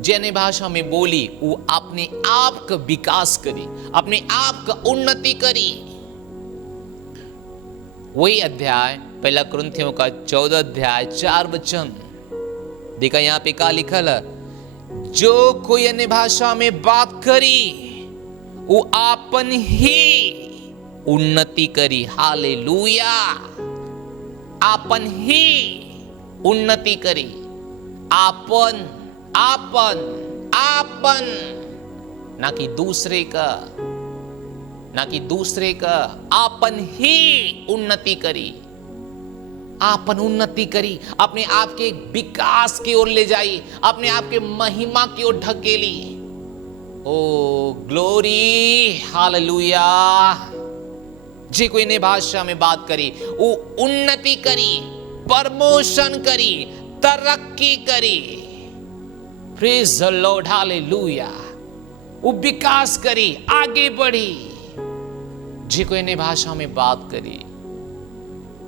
जे अन्य भाषा में बोली वो अपने आप का विकास करी, अपने आप का उन्नति करी। वही अध्याय 1 कुरिन्थियों का 14 अध्याय 4 वचन देखा, यहां पे क्या लिखल है, जो कोई अन्य भाषा में बात करी वो आपन ही उन्नति करी। हालेलुया, आपन ही उन्नति करी, आपन ना कि दूसरे का, आपन ही उन्नति करी, आपन उन्नति करी, अपने आप के विकास की ओर ले जाई, अपने आप के महिमा की ओर ढकेली। ओ ग्लोरी, हालेलुया। जे कोई ने भाषा में बात करी वो उन्नति करी, प्रमोशन करी, तरक्की करी। Praise the Lord, hallelujah. वो विकास करी, आगे बढ़ी। जे कोई ने भाषा में बात करी,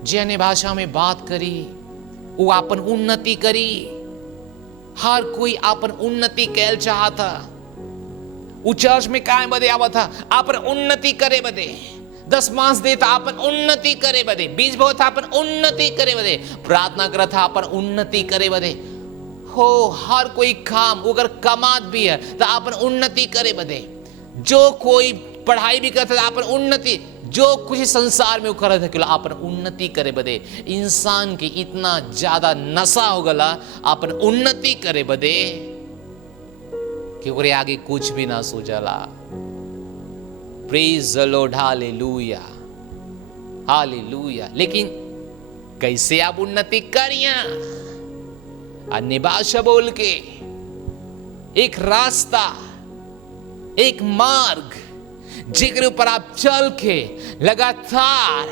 जे ने भाषा में बात करी वो अपन उन्नति करी। हर कोई अपन उन्नति कैल चाहता। वो चर्च में काय बदे आवा था, अपन उन्नति करे बदे। 10 मास देता अपन उन्नति करे बदे, बीज बो था अपन उन्नति करे बदे, प्रार्थना करा था अपन उन्नति करे बदे। हो हर कोई काम अगर कमात भी है तो अपन उन्नति करे बदे। जो कोई पढ़ाई भी करता था अपन उन्नति, जो कुछ संसार में कर था अपन उन्नति करे बदे। इंसान की इतना ज्यादा नशा हो गला अपन उन्नति करे बदे कि ओकरे आगे कुछ भी ना सोचला। Praise the Lord, hallelujah, hallelujah. लेकिन कैसे आप उन्नति करिया? अन्य भाषा बोल के, एक रास्ता, एक मार्ग जिक्र ऊपर आप चल के लगातार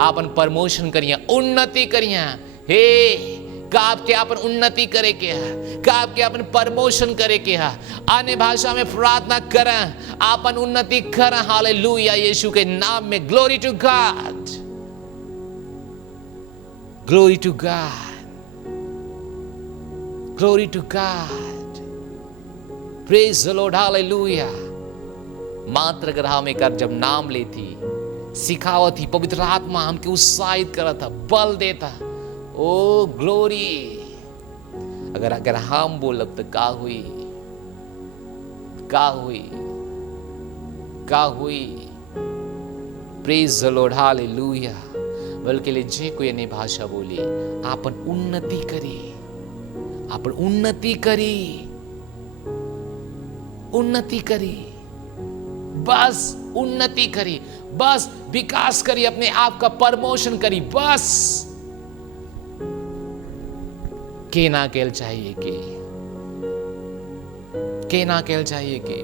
आपन प्रमोशन करिया, उन्नति करिया। हे का आपके अपन उन्नति करे के है, का आपके अपन प्रमोशन करे के है। अन्य भाषा में प्रार्थना करें, आपन उन्नति करें। हालेलुया, यीशु के नाम में। Glory to God, glory to God, glory to God. Praise the Lord, hallelujah. मात्र ग्रह में कर जब नाम लेती, सिखावत थी, पवित्र आत्मा हमके उत्साहित करा था, बल देता। ओ ग्लोरी। अगर हम बोलब तो का हुई, का हुई, का हुई। Praise the Lord, hallelujah. बल्कि ले जे कोई अन्य भाषा बोली, आपन उन्नति करी, आपन उन्नति करी, उन्नति करी, बस उन्नति करी, बस विकास करी, अपने आप का प्रमोशन करी, बस। के ना कहल चाहिए के ना कहल चाहिए के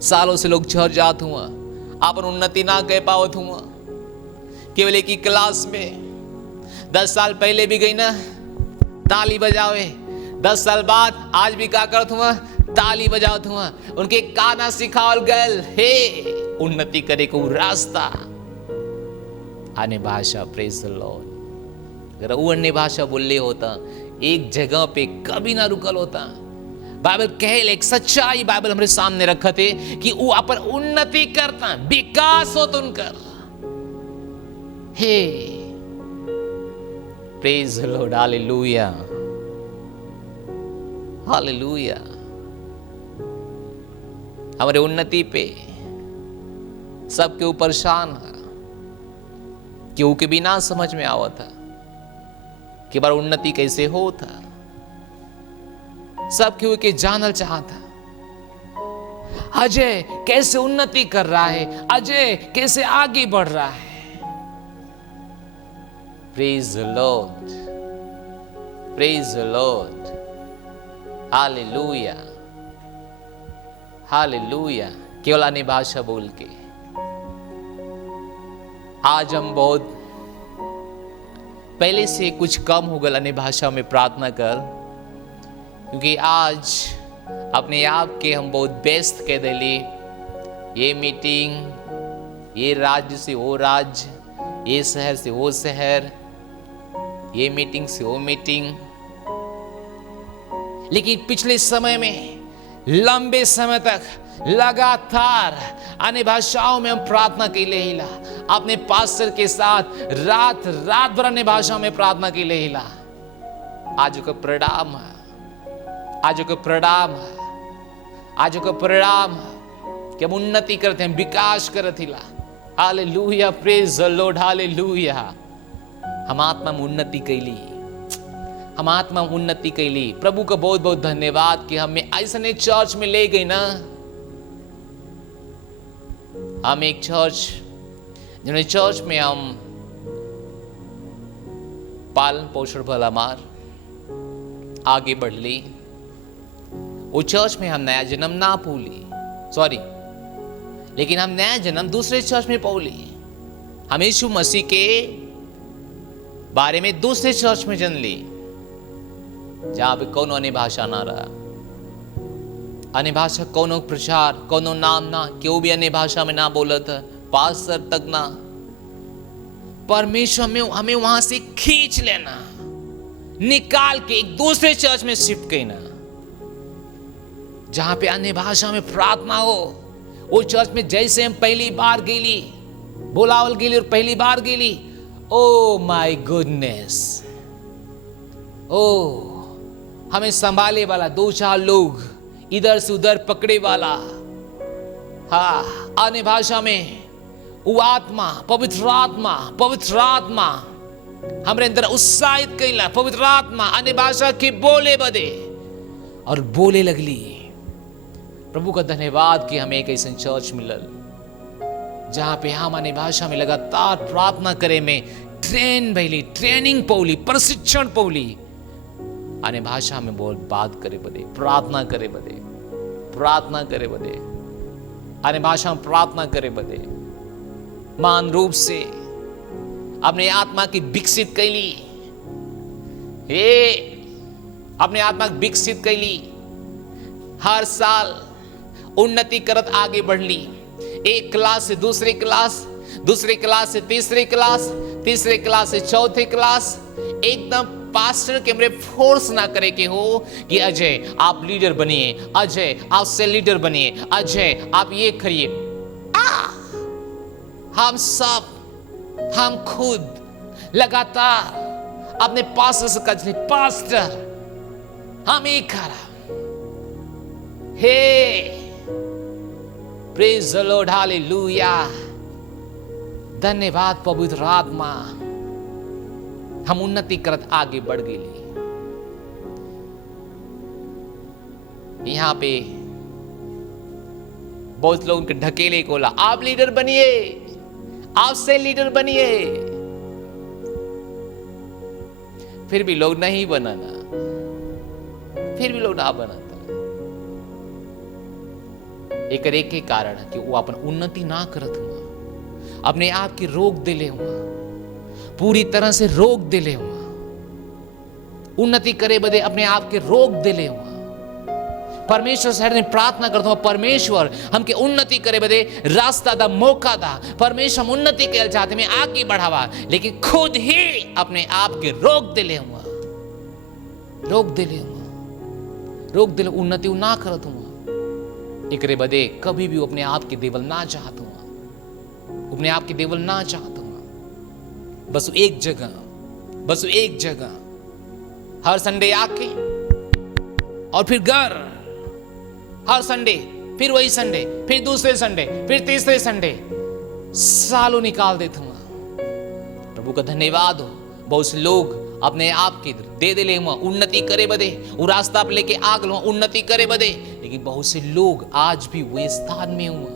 सालों से लोग चढ़ जात हुआ, आपन उन्नति ना कह पावत हुआ। केवल एक ही क्लास में 10 साल पहले भी गई ना ताली बजावे, 10 साल बाद आज भी का करत हुआ, ताली बजावत हुआ। उनके गाना सिखावल गल, हे उन्नति करे को रास्ता अन्य भाषा। Praise the Lord. अगर वो अन्य भाषा बोले होता, एक जगह पे कभी ना रुकल होता। बाइबल कहे, एक सच्चाई बाइबल हमारे सामने रखा थे कि वो अपन उन्नति करता, विकास होता उनकर। हे praise the Lord, hallelujah, hallelujah. हमारे उन्नति पे सबके ऊपर शान है, क्यों के बिना समझ में आवा था कि बार उन्नति कैसे होता। सब क्यों के जानल चाहता, अजय कैसे उन्नति कर रहा है, अजय कैसे आगे बढ़ रहा है। Praise the Lord, praise the Lord, hallelujah, hallelujah. केवल अन्य भाषा बोल के आज हम बहुत पहले से कुछ कम हो गए अन्य भाषा में प्रार्थना कर, क्योंकि आज अपने आप के हम बहुत व्यस्त कह दिली। ये मीटिंग, ये राज्य से वो राज्य, ये शहर से वो शहर, ये मीटिंग से वो मीटिंग। लेकिन पिछले समय में लंबे समय तक लगातार अन्य भाषाओं में हम प्रार्थना के लिए हिला, अपने पास्टर के साथ रात रात भर अन्य भाषाओं में प्रार्थना के लिए हिला। आज का परिणाम है, आज का परिणाम है, आज का परिणाम है कि हम उन्नति करते हैं, विकास करते हिला। Hallelujah, praise the Lord, hallelujah. हम आत्मा में उन्नति कैली, हम आत्मा में उन्नति कैली। प्रभु का बहुत बहुत धन्यवाद कि हमें ऐसे चर्च में ले गई ना। हम एक चर्च, जिन्हें चर्च में हम पालन पोषण भला मार आगे बढ़ ली। वो चर्च में हम नया जन्म ना पौली, सॉरी, लेकिन हम नया जन्म दूसरे चर्च में पौली। हम यीशु मसीह के बारे में दूसरे चर्च में जन ली, जहां पे कोनो अन्य भाषा ना रहा, अन्य भाषा कोनो प्रचार, कोनो नाम ना, क्यों भी अन्य भाषा में ना बोलत, पास्टर तक ना। परमेश्वर में हमें वहां से खींच लेना, निकाल के एक दूसरे चर्च में शिफ्ट करना, जहां पे अन्य भाषा में प्रार्थना हो। वो चर्च में जैसे हम पहली बार गेली, बोलावल गेली और पहली बार गेली, ओ माय गुडनेस, ओ हमें संभाले वाला 2-4 लोग, इधर से उधर पकड़े वाला, हाँ, अन्य भाषा में वो आत्मा, पवित्र आत्मा, पवित्र आत्मा हमारे अंदर उत्साहित कैला। पवित्र आत्मा अन्य भाषा के बोले बदे और बोले लगली। प्रभु का धन्यवाद कि हमें एक ऐसा चर्च मिलल जहां पे हम अन्य भाषा में लगातार प्रार्थना करे में ट्रेन भैली, ट्रेनिंग पौली, प्रशिक्षण पौली। अन्य भाषा में बोल बात करे बदे, प्रार्थना करे बदे, प्रार्थना करे बदे, अन्य भाषा में प्रार्थना करे बदे मान रूप से अपने आत्मा की विकसित कैली। हे अपने आत्मा की विकसित कैली, हर साल उन्नति करत आगे बढ़ ली। एक क्लास से दूसरी क्लास, दूसरी क्लास से तीसरी क्लास, तीसरे क्लास से चौथे क्लास। एकदम पास्टर के मेरे फोर्स ना करे के हो कि अजय आप लीडर बनिए, अजय आप सेल लीडर बनिए, अजय आप ये करिए। हम सब, हम खुद लगातार अपने पास्टर से कह, पास्टर हम एक करा। हे प्रेज द लॉर्ड, हालेलुया। धन्यवाद पवित्र आत्मा। हम उन्नति करत आगे बढ़ गए। यहां पे बहुत लोग उनके ढकेले को ला, आप लीडर बनिए, आपसे लीडर बनिए, फिर भी लोग नहीं बनाना, फिर भी लोग ना बनाता। एक के कारण कि वो अपन उन्नति ना करत हुआ, अपने आप की रोक दिले हुआ, पूरी तरह से रोक दिले हुआ, उन्नति करे बदे अपने आप के रोक दिले हुआ। परमेश्वर से प्रार्थना करता हूं, परमेश्वर हमके उन्नति करे बदे रास्ता दा, मौका दा। परमेश्वर हम उन्नति के चाहते में आगे बढ़ावा, लेकिन खुद ही अपने आप के रोक दिले हुआ, रोक दिले हुआ, रोक दिले, उन्नति ना करत हुआ। एकरे बदे कभी भी अपने आप के देवल ना चाहत हुआ, अपने आप के देवल ना चाहत हुआ। बस एक जगह, बस एक जगह, हर संडे आके और फिर घर, हर संडे, फिर वही संडे, फिर दूसरे संडे, फिर तीसरे संडे, सालों निकाल देते हुआ। प्रभु का धन्यवाद हो, बहुत से लोग अपने आप की दे दे ले हुआ उन्नति करे बदे, वो रास्ता पे लेके आग लो उन्नति करे बदे, लेकिन बहुत से लोग आज भी वे स्थान में हुआ।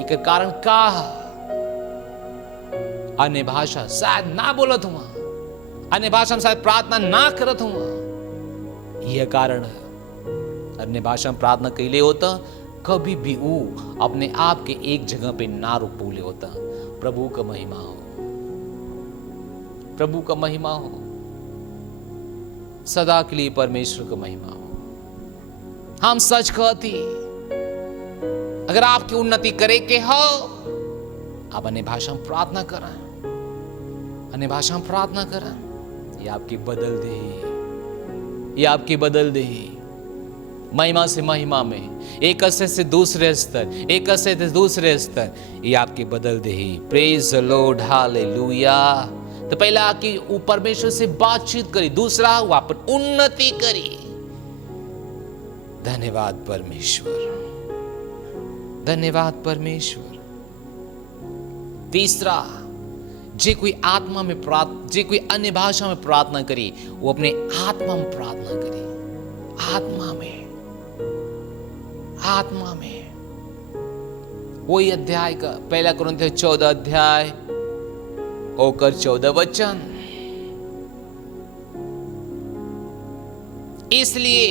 एक कारण का अन्य भाषा शायद ना बोलत हुआ, अन्य भाषा में शायद प्रार्थना ना करत हुआ। यह कारण है। अन्य भाषा में प्रार्थना कैले होता, कभी भी वो अपने आप के एक जगह पे ना रुक बोले होता। प्रभु का महिमा हो, प्रभु का महिमा हो, सदा के लिए परमेश्वर का महिमा हो। हम सच कहती, अगर आपकी उन्नति करे के हो, आप अन्य भाषा में प्रार्थना करें, अन्य भाषा में प्रार्थना करें, ये आपकी बदल दे, ये आपकी बदल दे। महिमा से महिमा में, एक स्तर से दूसरे स्तर, एक स्तर से दूसरे स्तर, ये आपके बदल दे। Praise the Lord, hallelujah. तो पहला कि वो परमेश्वर से बातचीत करी, दूसरा वो अपन उन्नति करी। धन्यवाद परमेश्वर, धन्यवाद परमेश्वर। तीसरा, जे कोई आत्मा में जे कोई अन्य भाषा में प्रार्थना करी, वो अपने आत्मा में प्रार्थना करी, आत्मा में, आत्मा में। वही अध्याय का पहला कुरिन्थियों 14 अध्याय होकर 14 वचन। इसलिए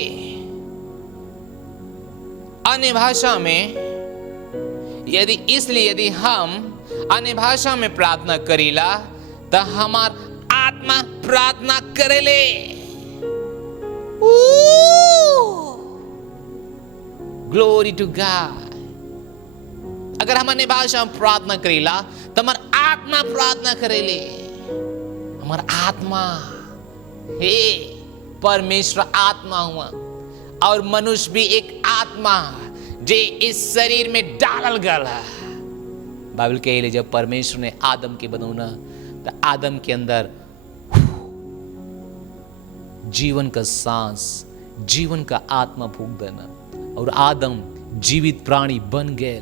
अन्य भाषा में यदि हम अन्य भाषा में प्रार्थना करीला, तो हमार आत्मा प्रार्थना करेले। Glory to God. अगर हम अन्य भाषा में प्रार्थना करेला, तो हमार आत्मा प्रार्थना करेले। हमार आत्मा, हे परमेश्वर आत्मा हुआ, और मनुष्य भी एक आत्मा जे इस शरीर में डालल गया। बाइबल कहे जब परमेश्वर ने आदम के बनौना, तो आदम के अंदर जीवन का सांस, जीवन का आत्मा फूंक देना, और आदम जीवित प्राणी बन गए।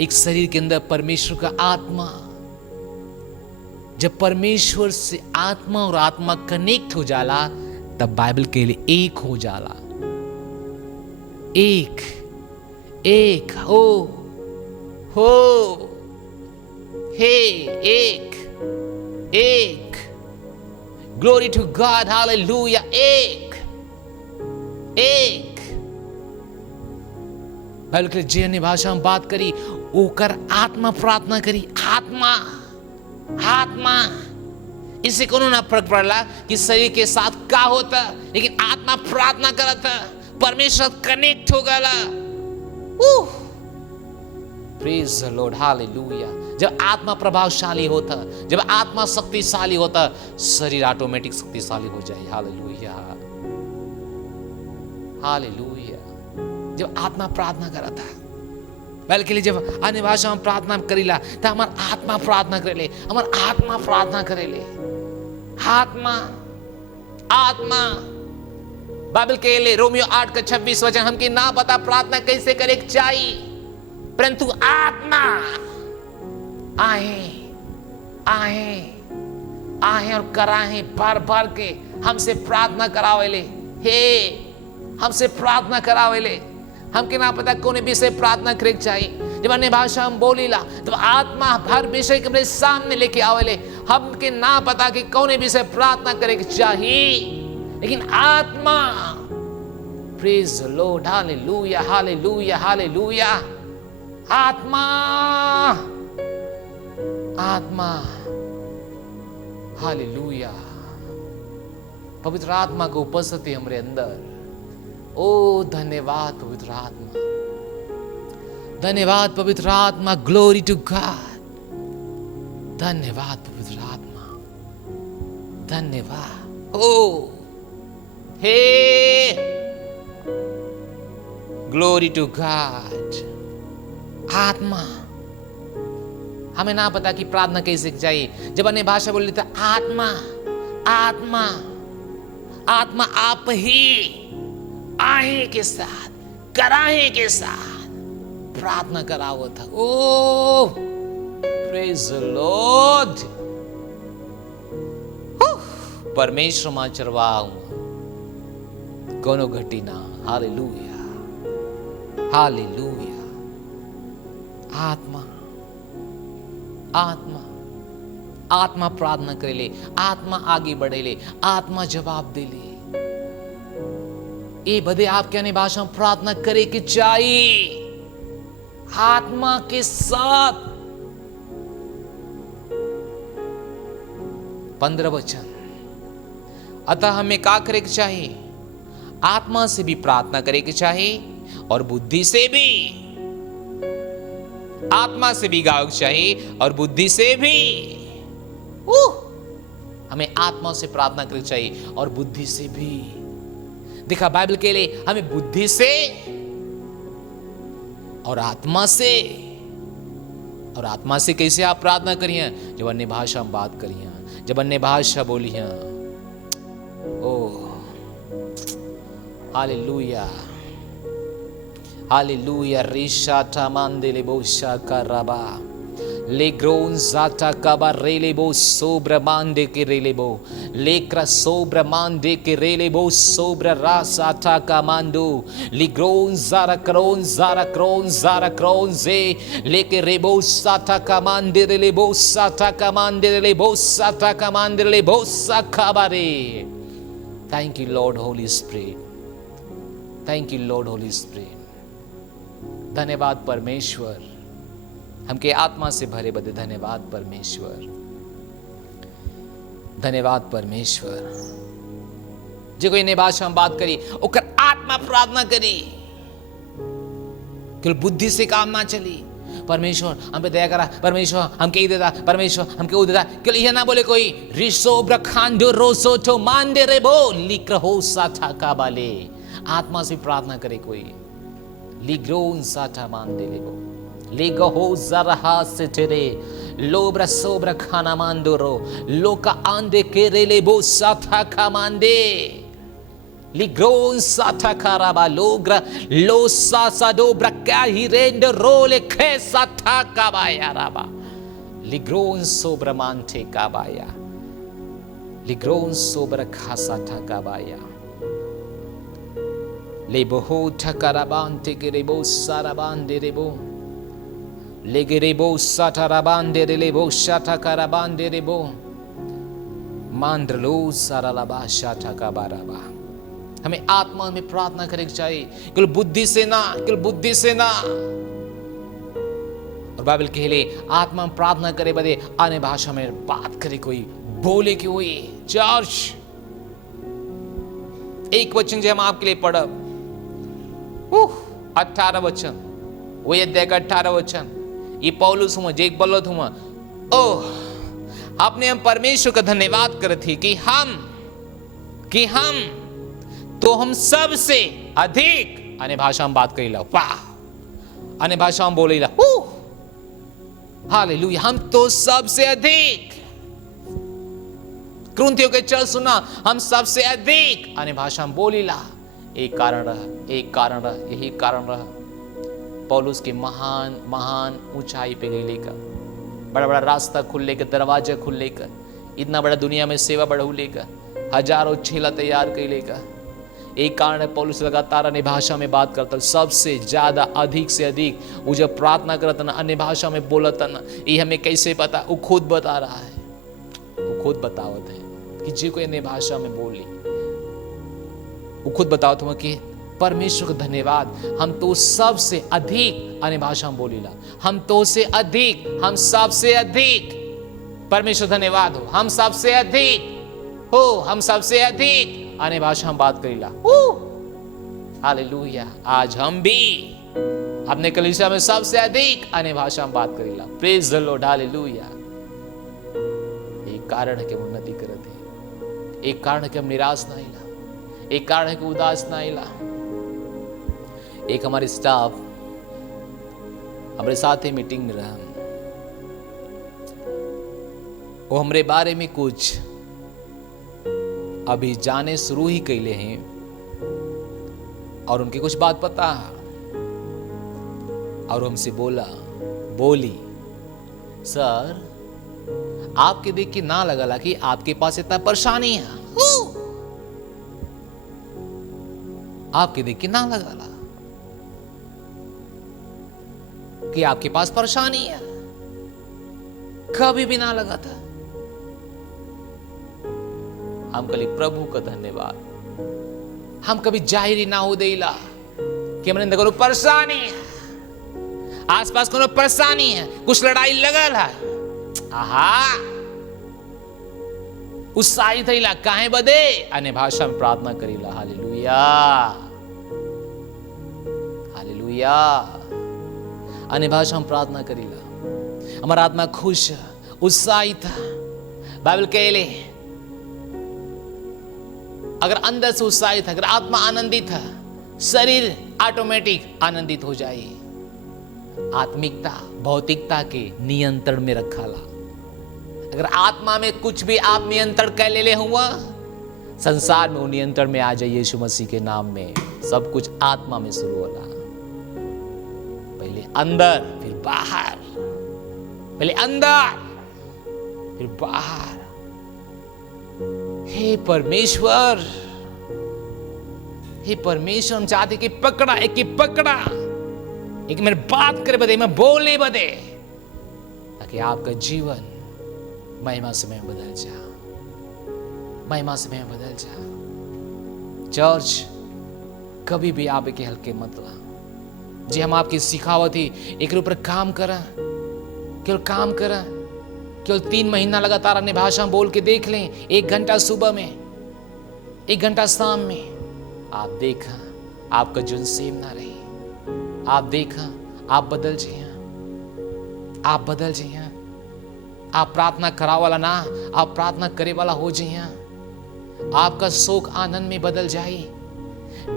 एक शरीर के अंदर परमेश्वर का आत्मा, जब परमेश्वर से आत्मा और आत्मा कनेक्ट हो जाला, तब बाइबल के लिए एक हो जाला। एक हो हे, एक ग्लोरी टू गॉड, हालेलुया। एक बल्कि जिन भाषा में बात करी, ओकर आत्मा प्रार्थना करी, आत्मा। इससे कोनो ना फर्क पड़ला कि शरीर के साथ का होता, लेकिन आत्मा प्रार्थना करता, परमेश्वर कनेक्ट हो गया। Praise the Lord, hallelujah. जब आत्मा प्रभावशाली होता, जब आत्मा शक्तिशाली होता, शरीर ऑटोमेटिक शक्तिशाली हो जाए। Hallelujah, hallelujah. जब आत्मा प्रार्थना करता, बल्कि जब अन्य भाषा में प्रार्थना करेला, तो हमार आत्मा प्रार्थना करेले, हमार आत्मा प्रार्थना करेले। आत्मा आत्मा। बाइबल के लिए रोमियो 8:26 हमके ना पता प्रार्थना कैसे करे चाहिए, परंतु आत्मा आए आए आए और कराहे भर भर के हमसे प्रार्थना करावेले। हे हमसे प्रार्थना करावेले। हमके ना पता कौन विषय प्रार्थना करे चाहिए। जब अन्य भाषा हम बोलीला तो आत्मा हर विषय के मेरे सामने लेके आवेले। हमके ना पता कि कौन विषय प्रार्थना करे चाहिए, लेकिन आत्मा, praise the Lord, hallelujah hallelujah hallelujah. आत्मा आत्मा, हालेलुया। पवित्र आत्मा को उपस्थिति हमारे अंदर। ओ धन्यवाद पवित्र आत्मा, धन्यवाद पवित्र आत्मा। Glory to God. धन्यवाद पवित्र आत्मा, धन्यवाद। ओ हे ग्लोरी टू गॉड। आत्मा, हमें ना पता कि प्रार्थना कैसे चाहिए। जब अन्य भाषा बोल लेते आत्मा आत्मा आत्मा, आप ही आहे के साथ कराहे के साथ प्रार्थना कराओ था। ओ प्रेज द लॉर्ड। परमेश्वर मा चरवाऊ कोनो घटी ना। Hallelujah hallelujah. आत्मा आत्मा आत्मा प्रार्थना करे ले, आत्मा आगे बढ़े ले, आत्मा जवाब दे ले। ये बदे आप क्या भाषा में प्रार्थना करे कि चाहिए आत्मा के साथ। 15 वचन। अतः हमें क्या करे कि चाहिए? आत्मा से भी प्रार्थना करे कि चाहिए और बुद्धि से भी। आत्मा से भी गाओ चाहिए और बुद्धि से भी। हमें आत्मा से प्रार्थना करनी चाहिए और बुद्धि से भी। देखा बाइबल के लिए हमें बुद्धि से और आत्मा से। और आत्मा से कैसे आप प्रार्थना करिए? जब अन्य भाषा में बात करिए, जब अन्य भाषा बोलिए। ओ हालेलुया हालेलुया। रिशाटा मांदेले बोशा कराबा लेग्रोन जाता कबा रेलेबो सोब्र मांदे के रेलेबो लेक्रा सोब्र मांदे के रेलेबो सोब्र रासाता का मांदो लिग्रोन जारा क्रोन जे लेके रेबो साता का मांदे रेलेबो साता का मांदे रेलेबो साता का मांदे रेलेबो साकाबारे। Thank you Lord Holy Spirit, thank you Lord Holy Spirit. धन्यवाद परमेश्वर, हमके आत्मा से भरे बदे। धन्यवाद परमेश्वर, धन्यवाद परमेश्वर। जो कोई ने भाषा में बात करी ओकर आत्मा प्रार्थना करी, केवल बुद्धि से काम ना चली। परमेश्वर हम पे दया करा, परमेश्वर हमके ई देता, परमेश्वर हमके वो देता। केवल यह ना बोले कोई रिसो ब्रखांडो रोसो तो मांडे रे बो लिक्र हो साथा काबाले। आत्मा से प्रार्थना करे कोई लिग्रोन साथा मांडे ले बो लेगो हो जरहा से तेरे लोब्रा सोब्रा खाना मांडोरो लोका आंदे के रेले बो साथा का मांडे लिग्रोन साथा काराबा लोग्रा लो सासा dobra kahi rende role ke satha kabaya raba ligron sobra mante kabaya ligron sobra khasatha kabaya leboho takarabante gerebo sarabande rebo legerebo satarabande rebo shatakarabande rebo mandrlo saralaba shatakabaraba। हमें आत्मा में प्रार्थना करनी चाहिए, केवल बुद्धि से ना, केवल बुद्धि से ना। और बाइबल के लिए आत्मा में प्रार्थना करे बदे अन्य भाषा में बात करे कोई बोले कि कोई चर्च। एक वचन जो हम आपके लिए पढ़ब 18 वचन, वो अध्याय का 18 वचन। ये पौलुस हुआ जे बोलत हुआ ओह आपने हम परमेश्वर का धन्यवाद करे थी कि हम तो हम सबसे अधिक अन्य भाषा में बात करीला, वाह अन्य भाषा में बोलेला हालेलुया। हम तो सबसे अधिक कुरिन्थियों के चल सुना, हम सबसे अधिक अन्य भाषा में बोलीला। एक कारण रहा, यही कारण रहा पौलुस के महान महान ऊंचाई पे गई लेकर, बड़ा बड़ा रास्ता खुल लेकर, दरवाजा खुल लेकर, इतना बड़ा दुनिया में सेवा बढ़ू लेकर, हजारों चेला तैयार कर लेकर। एक कारण है पौलुस लगातार अन्य भाषा में बात करता, सबसे ज्यादा अधिक से अधिक वो जब प्रार्थना करता ना, अन्य भाषा में बोलता ना, ये हमें कैसे पता? वो खुद बता रहा है, वो खुद बतावत है कि जे कोई अन्य भाषा में बोली, वो खुद बतावत हुआ कि परमेश्वर का धन्यवाद, हम तो सबसे अधिक अन्य भाषा में बोलीला, हम तो से अधिक, हम सबसे अधिक, परमेश्वर धन्यवाद हो, हम सबसे अधिक हो, हम सबसे अधिक अन्य भाषा में बात करीला। हालेलुया। आज हम भी अपने कलीसिया में सबसे अधिक अन्य भाषा में बात करीला। Praise the Lord. हालेलुया। एक कारण है कि हम उन्नति करते हैं, एक कारण है कि हम निराश ना आइला, एक कारण है कि उदास ना आइला। एक हमारे स्टाफ हमारे साथ ही मीटिंग में रहा, वो हमारे बारे में कुछ अभी जाने शुरू ही कैले हैं और उनकी कुछ बात पता है, और हमसे बोली सर आपके देख के ना लगला कि आपके पास इतना परेशानी है, आपके देख के ना लगला कि आपके पास परेशानी है, कभी भी ना लगा था। हम कल प्रभु का धन्यवाद, हम कभी जाहिर ना हो देला कि हमने अंदर कोनो परेशानी है, आसपास कोनो परेशानी है, कुछ लड़ाई लगल है, आहा उत्साहित रहिला काहे बदे अन्य भाषा में प्रार्थना करीला। Hallelujah, hallelujah. अन्य भाषा में प्रार्थना करीला, हमारा आत्मा खुश उत्साहित। बाइबल कहले अगर अंदर से उत्साहित है, अगर आत्मा आनंदित है, शरीर ऑटोमेटिक आनंदित हो जाए। आत्मिकता भौतिकता के नियंत्रण में रखाला। अगर आत्मा में कुछ भी आप नियंत्रण कर ले हुआ, संसार में वो नियंत्रण में आ जाइए। यीशु मसीह के नाम में सब कुछ आत्मा में शुरू होला। पहले अंदर फिर बाहर, पहले अंदर फिर बाहर। हे परमेश्वर, हे परमेश्वर, हम चाहते कि पकड़ा एक मेरे बात करे बदे, मैं बोले बदे, ताकि आपका जीवन महिमा से में बदल जा, महिमा से में बदल जा। चर्च कभी भी आप के हल्के मत ला। जी हम आपकी सिखावत ही एक ऊपर काम करा, केवल काम करा, केवल 3 महीना लगातार अन्य भाषा बोल के देख लें। 1 घंटा सुबह में, 1 घंटा शाम में। आप देखा आपका जीवन सेम ना रही। आप देखा आप बदल जाइए, आप बदल जाइए। आप प्रार्थना करा वाला ना, आप प्रार्थना करे वाला हो जाइए। आपका शोक आनंद में बदल जाए,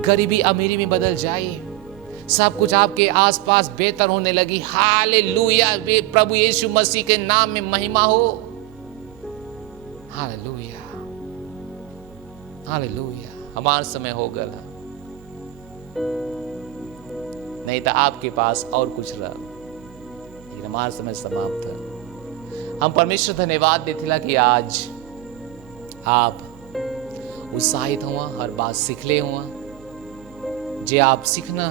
गरीबी अमीरी में बदल जाए। सब कुछ आपके आसपास बेहतर होने लगी। हालेलुया। प्रभु यीशु मसीह के नाम में महिमा हो। Hallelujah, hallelujah. हमारा समय हो गया, नहीं तो आपके पास और कुछ रहा, लेकिन हमारा समय समाप्त है। हम परमेश्वर धन्यवाद देथिला कि आज आप उत्साहित हुआ, हर बात सीखले हुआ। जे आप सीखना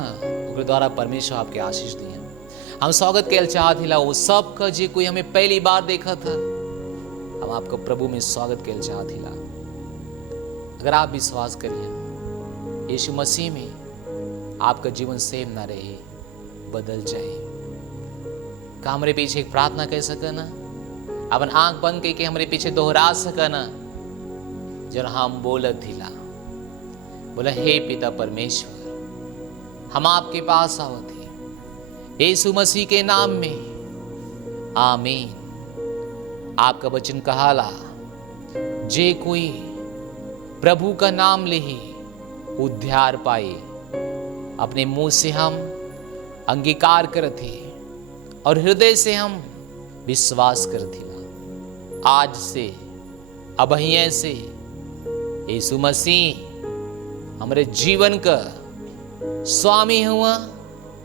उसके द्वारा परमेश्वर आपके आशीष दिए। हम स्वागत के चाहत हिला वो सब का जे कोई हमें पहली बार देखा था, हम आपको प्रभु में स्वागत के चाहत हिला। अगर आप विश्वास करिए यीशु मसीह में, आपका जीवन सेम ना रहे, बदल जाए। का हमारे पीछे एक प्रार्थना कह सके ना, अपन आंख बंद करके हमारे पीछे दोहरा सके ना, जब हम बोलत थिला, बोला हे पिता परमेश्वर, हम आपके पास आवत हैं यीशु मसीह के नाम में, आमीन। आपका वचन कहाला जे कोई प्रभु का नाम ले ही उद्धार पाए। अपने मुंह से हम अंगीकार करते और हृदय से हम विश्वास करते। आज से अब यहीं से यीशु मसीह हमारे जीवन का स्वामी हुआ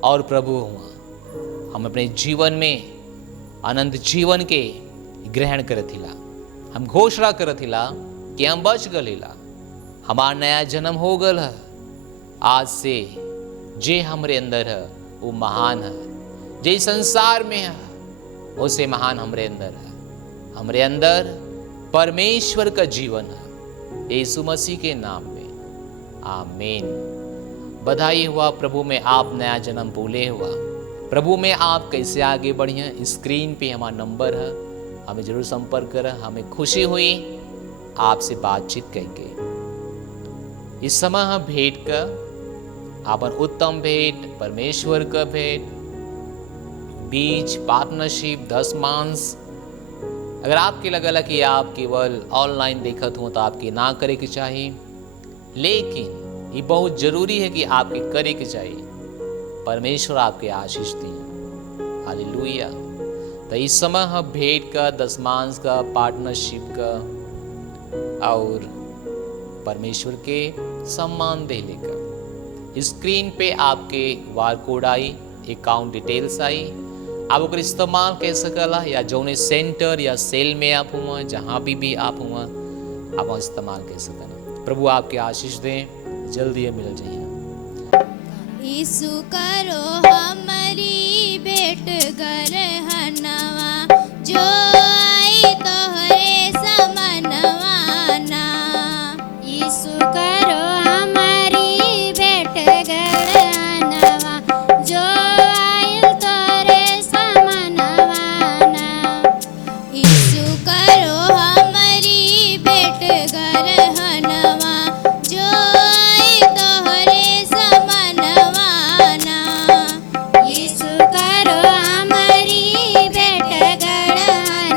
और प्रभु हुआ। हम अपने जीवन में अनंत जीवन के ग्रहण करथिला। हम घोषणा करथिला कि हम बच गलीला, हमारा नया जन्म हो गल है। आज से जे हमरे अंदर है वो महान है, जे संसार में है उसे महान हमरे अंदर है। हमरे अंदर परमेश्वर का जीवन है, यीशु मसीह के नाम में आमीन। बधाई हुआ, प्रभु में आप नया जन्म बोले हुआ। प्रभु में आप कैसे आगे बढ़िए, स्क्रीन पे हमारा नंबर है, हमें जरूर संपर्क करें। हमें खुशी हुई आपसे बातचीत करके। इस समय हम भेंट का अपन उत्तम भेंट, परमेश्वर का भेंट, बीज, पार्टनरशिप, दशमांश, अगर आपके लगला कि आप केवल ऑनलाइन देखत हो तो आपके ना करे के चाहिए, लेकिन ये बहुत जरूरी है कि आपके करे के चाहिए। परमेश्वर आपके आशीष दिए। हालेलुया। तो इस समय हम भेंट का, दशमांश का, पार्टनरशिप का और परमेश्वर के सम्मान देने का, स्क्रीन पे आपके बार कोड आई, अकाउंट डिटेल्स आई, आप ओकर इस्तेमाल कर सकला। या जौने सेंटर या सेल में आप हुआ, जहाँ भी आप हुआ, आप इस्तेमाल कर सकला। प्रभु आपके आशीष दें, जल्दी मिल जाइए। यीशु करो हमारी भेंट गरहनवा, जो आई तोहरे समनवाना। यीशु करो हमारी भेंट गरहनवा, जो आइल तोरे समनवाना। यीशु करो हमारी भेंट गरहनवा, जो आई तोहरे समनवाना। यीशु करो हमारी भेंट गरहनवा,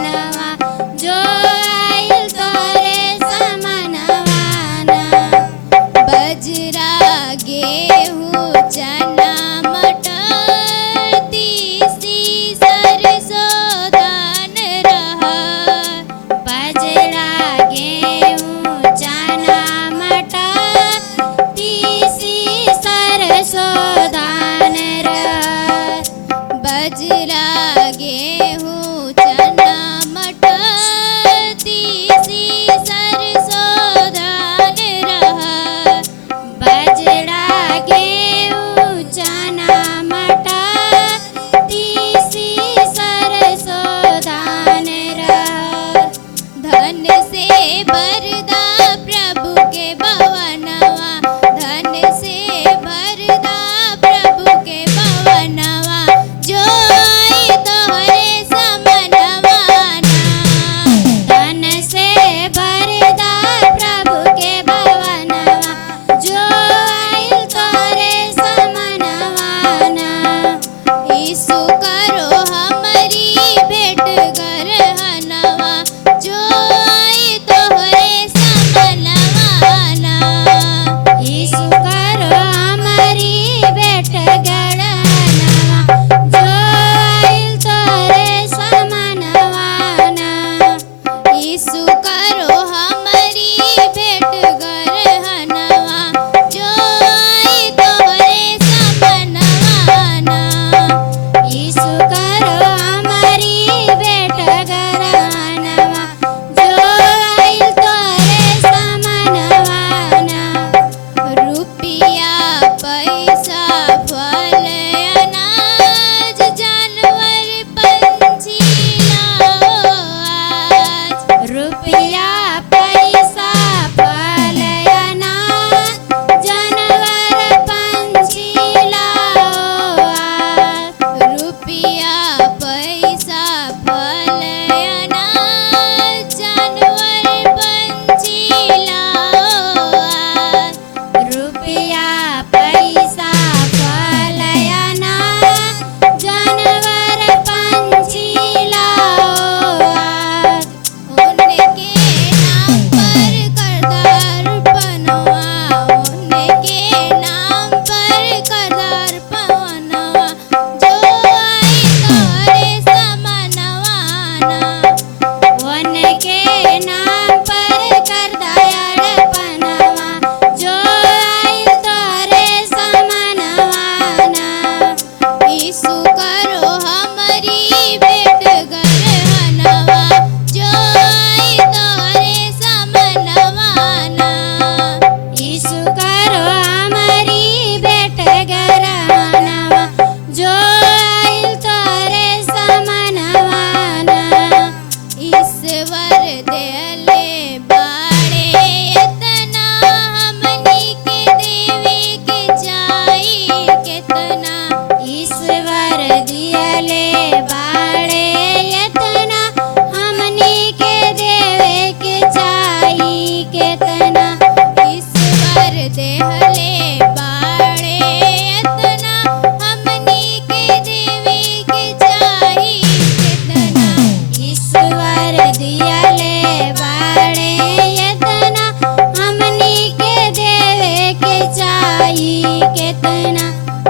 केतना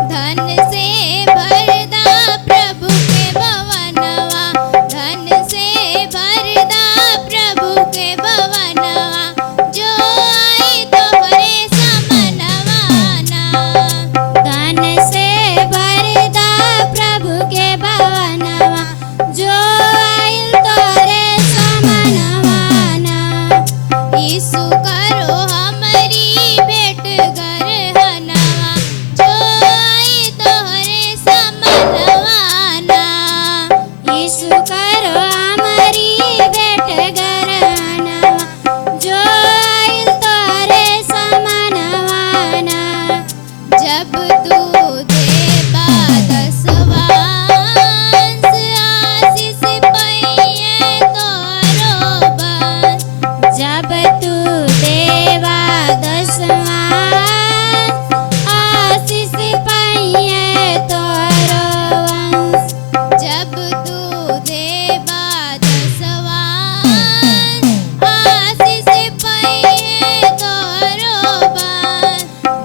धन से भरदा प्रभु के भवनवा, धन से भरदा प्रभु के भवनवा, जो आई तोहरे समनवाना। धन से भरदा प्रभु के भवनवा, जो आइल तोरे समनवाना। यीशु करो हमरी भेंट गरहनवा, जो आई तोहरे समनवाना। यीशु करो हमारी भेंट गरहनवा, जो आइल तोरे समनवाना। जब तू देबा दसवांश, आशीष पइहे तोरो बंश। जब तू देवा दसवांश, आशीष पाइए तोरो वंश। जब तू देबा दसवांश, आशीष पइहे तोरो बंश।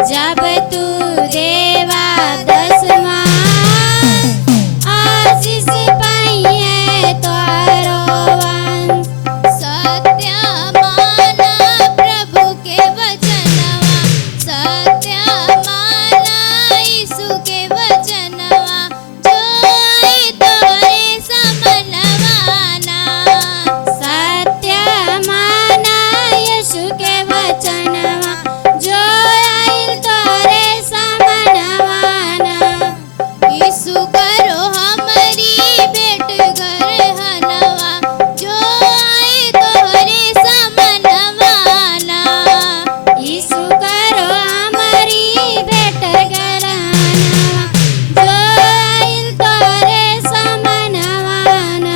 जब तू देवा दसवांश, आशीष पाइए तोरो वंश। सत्य माना प्रभु के वचनवा, सत्य माना यीशु के वचनवा, जो आई तोहरे समनवाना। सत्य माना यीशु के वचनवा, जो आइल तोरे समनवाना। यीशु करो हमरी भेंट गरहनवा, जो आई तोहरे समनवाना। यीशु करो हमारी भेंट गरहनवा, जो आइल तोरे समनवाना।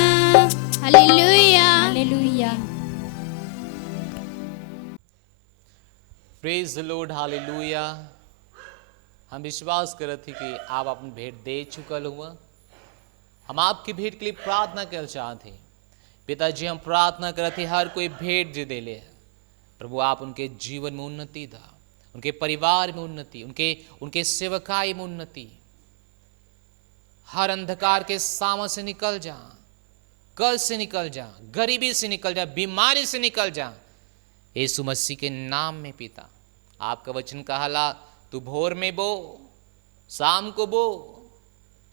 Hallelujah. Hallelujah. Praise the Lord, hallelujah. हम विश्वास करत थी कि आप अपन भेंट दे चुकल हुआ। हम आपकी भेंट के लिए प्रार्थना कर चाहते हैं। पिताजी, हम प्रार्थना करत थी हर कोई भेंट जो देले है, प्रभु आप उनके जीवन में उन्नति दा, उनके परिवार में उन्नति, उनके सेवकाई में उन्नति। हर अंधकार के सामने से निकल जा, कल से निकल जा, गरीबी से निकल जा, बीमारी से निकल जा, यीशु मसीह के नाम में पिता। आपका वचन कहला तू भोर में बो, शाम को बो,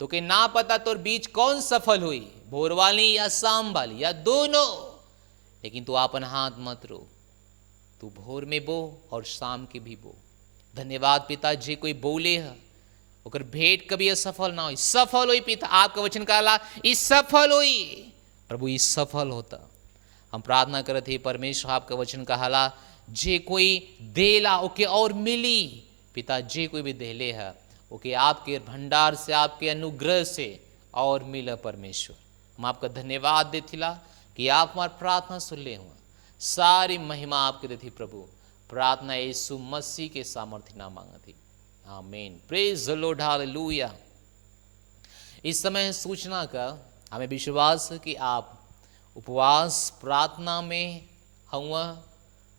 तो के ना पता तोर बीच कौन सफल हुई, भोर वाली या शाम वाली या दोनों, लेकिन तू अपन हाथ मत रो, तू भोर में बो और शाम के भी बो। धन्यवाद पिता, जे कोई बोले है ओकर भेंट कभी असफल ना हो, सफल होई पिता। आपका वचन कहला ई सफल होई, प्रभु ई सफल होता। हम प्रार्थना करते हैं परमेश्वर, आपका वचन कहला जे कोई देला ओके और मिली पिता, जे कोई भी देले है ओके आपके भंडार से, आपके अनुग्रह से और मिला परमेश्वर। हम आपका धन्यवाद देथिला कि आप हमारी प्रार्थना सुन ले हुआ। सारी महिमा आपके देती प्रभु। प्रार्थना यीशु मसीह के सामर्थ्य नाम मांगा थी, आमीन। Praise the Lord, hallelujah. इस समय सूचना का हमें विश्वास है कि आप उपवास प्रार्थना में हुआ,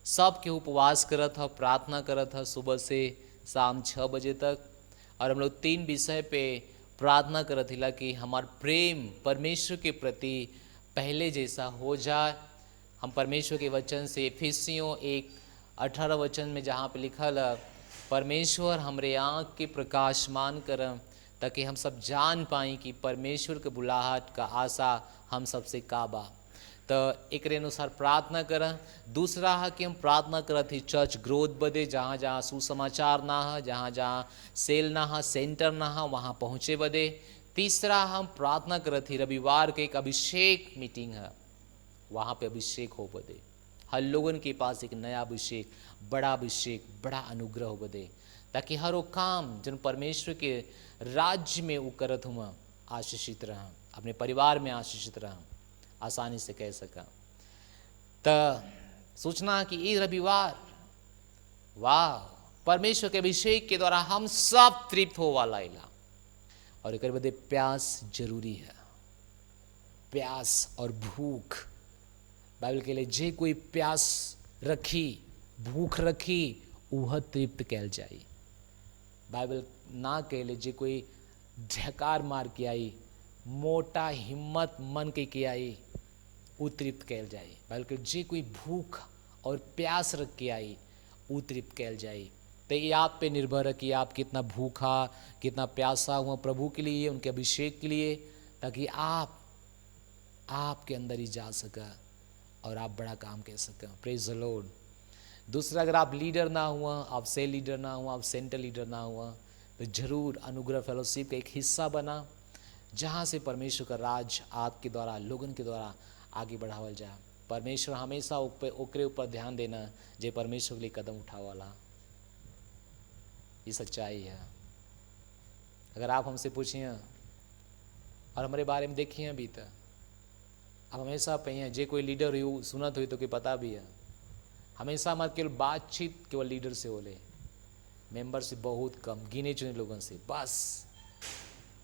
सबके उपवास करत है, प्रार्थना करत है सुबह से शाम 6 बजे तक। और हम लोग 3 विषय पे प्रार्थना करत हिला कि हमार प्रेम परमेश्वर के प्रति पहले जैसा हो जाए। हम परमेश्वर के वचन से इफिसियों 1:18 वचन में जहाँ पे लिखल है, परमेश्वर हमरे आँख के प्रकाशमान करम, ताकि हम सब जान पाई कि परमेश्वर के बुलाहट का आशा हम सबसे का बा। तो एक अनुसार प्रार्थना करें। दूसरा है कि हम प्रार्थना करत ही चर्च ग्रोथ बदे, जहाँ जहाँ सुसमाचार ना है, जहाँ जहाँ सेल ना है, सेंटर ना है, वहाँ पहुँचे बदे। तीसरा हम प्रार्थना करत ही रविवार के एक अभिषेक मीटिंग है, वहाँ पे अभिषेक हो बदे। हर लोगन के पास एक नया अभिषेक, बड़ा अनुग्रह हो बदे, ताकि हर वो काम जन परमेश्वर के राज्य में वो करत हुआ आशीषित रहा, अपने परिवार में आशीषित रहा, आसानी से कह सका। तो सूचना कि ये रविवार वाह परमेश्वर के अभिषेक के द्वारा हम सब तृप्त हो वाला इला। और एक बदे प्यास जरूरी है, प्यास और भूख। बाइबल के लिए जे कोई प्यास रखी, भूख रखी, वह तृप्त कैल जाई। बाइबल ना कहले जे कोई ढकार मार के आई, मोटा हिम्मत मन के आई, उ तृप्त कैल जाई। बल्कि जे कोई भूख और प्यास रख के आई, उ तृप्त कैल जाई। तो ये आप पे निर्भर है कि आप कितना भूखा, कितना प्यासा हुआ प्रभु के लिए, उनके अभिषेक के लिए, ताकि आपके अंदर ही जा सका और आप बड़ा काम कर सकें। Praise the Lord. दूसरा, अगर आप लीडर ना हुआ, आप सेल लीडर ना हुआ, आप सेंटर लीडर ना हुआ, तो जरूर अनुग्रह फेलोशिप का एक हिस्सा बना, जहाँ से परमेश्वर का राज आपके द्वारा, लोगन के द्वारा आगे बढ़ावल जाए। परमेश्वर हमेशा ओकरे ऊपर ध्यान देना जे परमेश्वर के लिए कदम उठावाला। ये सच्चाई है। अगर आप हमसे पूछिए और हमारे बारे में देखिए अभी तक, आप हमेशा पे जे कोई लीडर हुई सुनत हुई तो कि पता भी है, हमेशा हमारे केवल बातचीत केवल लीडर से होले, मेंबर से बहुत कम, गिने चुने लोगों से बस।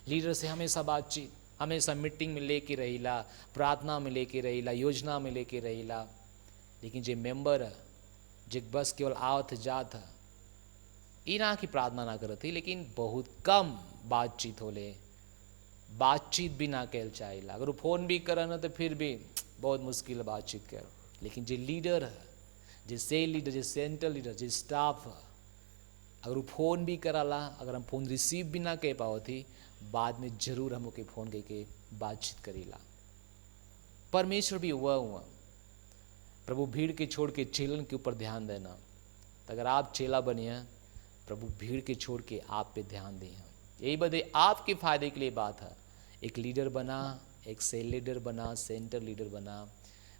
लीडर से हमेशा बातचीत, हमेशा मीटिंग में लेके रहीला, प्रार्थना में लेके रहीला, योजना में लेके रहीला। लेकिन जे मेंबर है, जे बस केवल आवत जात है, ई ना कि प्रार्थना ना करत ही, लेकिन बहुत कम बातचीत होले, बातचीत भी ना कैल चाहिए। अगर वो फोन भी करन तो फिर भी बहुत मुश्किल है बातचीत कर। लेकिन जो लीडर है, जो सेल लीडर, जो सेंटर लीडर, जो स्टाफ है, अगर वो फोन भी कराला, अगर हम फोन रिसीव भी ना कह पाओ थी, बाद में जरूर हम ओके फोन करके बातचीत करीला। परमेश्वर भी हुआ प्रभु भीड़ के छोड़ के चेलन के ऊपर ध्यान देना। तो अगर आप चेला बनिए, प्रभु भीड़ के छोड़ के आप पे ध्यान दें। यही बदे आपके फायदे के लिए बात है। एक लीडर बना, एक सेल लीडर बना, सेंटर लीडर बना,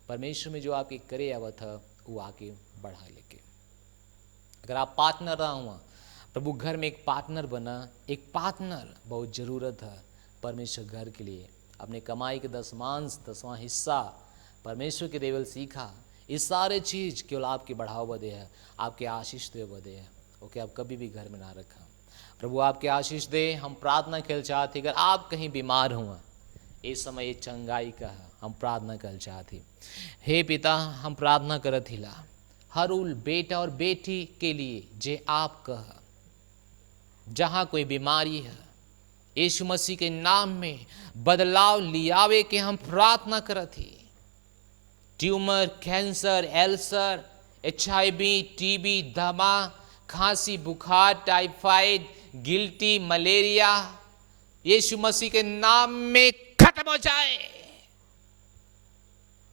परमेश्वर में जो आपके करे आवत है वो आके बढ़ा लेके। अगर आप पार्टनर रहा हुआ, प्रभु घर में एक पार्टनर बना। एक पार्टनर बहुत ज़रूरत है परमेश्वर घर के लिए। अपने कमाई के दसवां हिस्सा परमेश्वर के देवल सीखा। ये सारे चीज़ केवल आपके बढ़ाव बदे है, आपके आशीष दे बदे है। ओके, आप कभी भी घर में ना रखा। प्रभु आपके आशीष दे। हम प्रार्थना कर चाहते, अगर आप कहीं बीमार हुआ, इस समय ये चंगाई का है, हम प्रार्थना कर चाहते। हे पिता, हम प्रार्थना करत हिला हर उल बेटा और बेटी के लिए जे आप कह, जहाँ कोई बीमारी है, यीशु मसीह के नाम में बदलाव लियावे के हम प्रार्थना करत ही। ट्यूमर, कैंसर, एल्सर, HIV, TB, दमा, खांसी, बुखार, टाइफाइड, गिल्टी, मलेरिया, यीशु मसीह के नाम में खत्म हो जाए।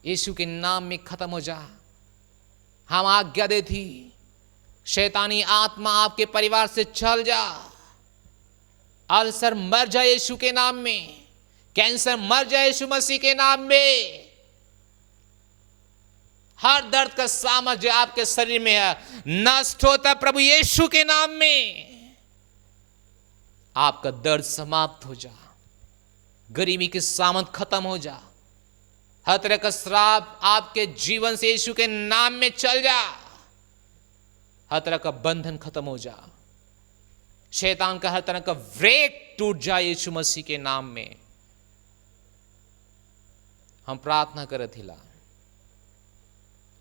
यीशु के नाम में खत्म हो जा। हम आज्ञा दे थी, शैतानी आत्मा आपके परिवार से चल जा। अल्सर मर जाए यीशु के नाम में, कैंसर मर जाए यीशु मसीह के नाम में। हर दर्द का सामर्थ्य आपके शरीर में है, नष्ट होता प्रभु यीशु के नाम में। आपका दर्द समाप्त हो जा, गरीबी के सामंत खत्म हो जा, हर तरह का श्राप आपके जीवन से यीशु के नाम में चल जा, हर तरह का बंधन खत्म हो जा, शैतान का हर तरह का व्रेक टूट जाए यीशु मसीह के नाम में। हम प्रार्थना करत हिला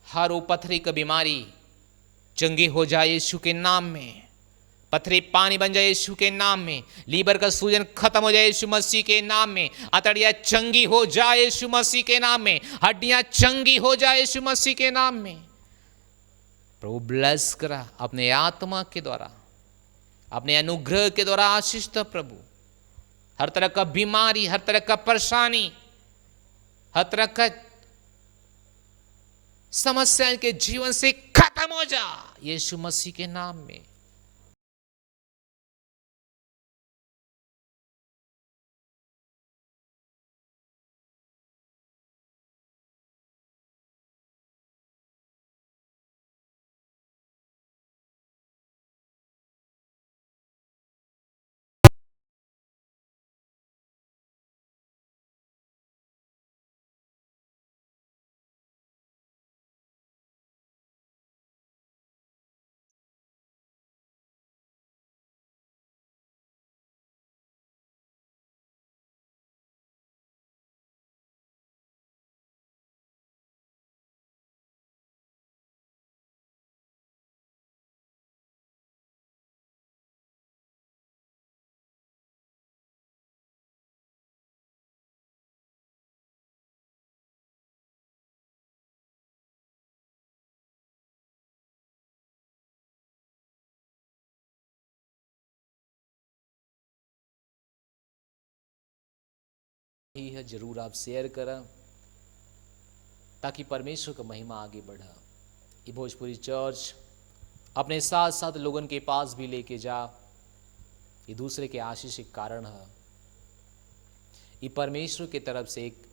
हर वो पथरी का बीमारी चंगी हो जाए यीशु के नाम में। पथरी पानी बन जाए यीशु के नाम में। लीवर का सूजन खत्म हो जाए यीशु मसीह के नाम में। अतड़ियाँ चंगी हो जाए यीशु मसीह के नाम में। हड्डियाँ चंगी हो जाए यीशु मसीह के नाम में। प्रभु ब्लेस करा अपने आत्मा के द्वारा, अपने अनुग्रह के द्वारा आशीष दो प्रभु। हर तरह का बीमारी, हर तरह का परेशानी, हर तरह का समस्या के जीवन से खत्म हो जा यीशु मसीह के नाम में। ही है, जरूर आप शेयर करें ताकि परमेश्वर का महिमा आगे बढ़ा। ये भोजपुरी चर्च अपने साथ साथ लोगों के पास भी लेके जा, ये दूसरे के आशीष के कारण है। ये परमेश्वर की तरफ से एक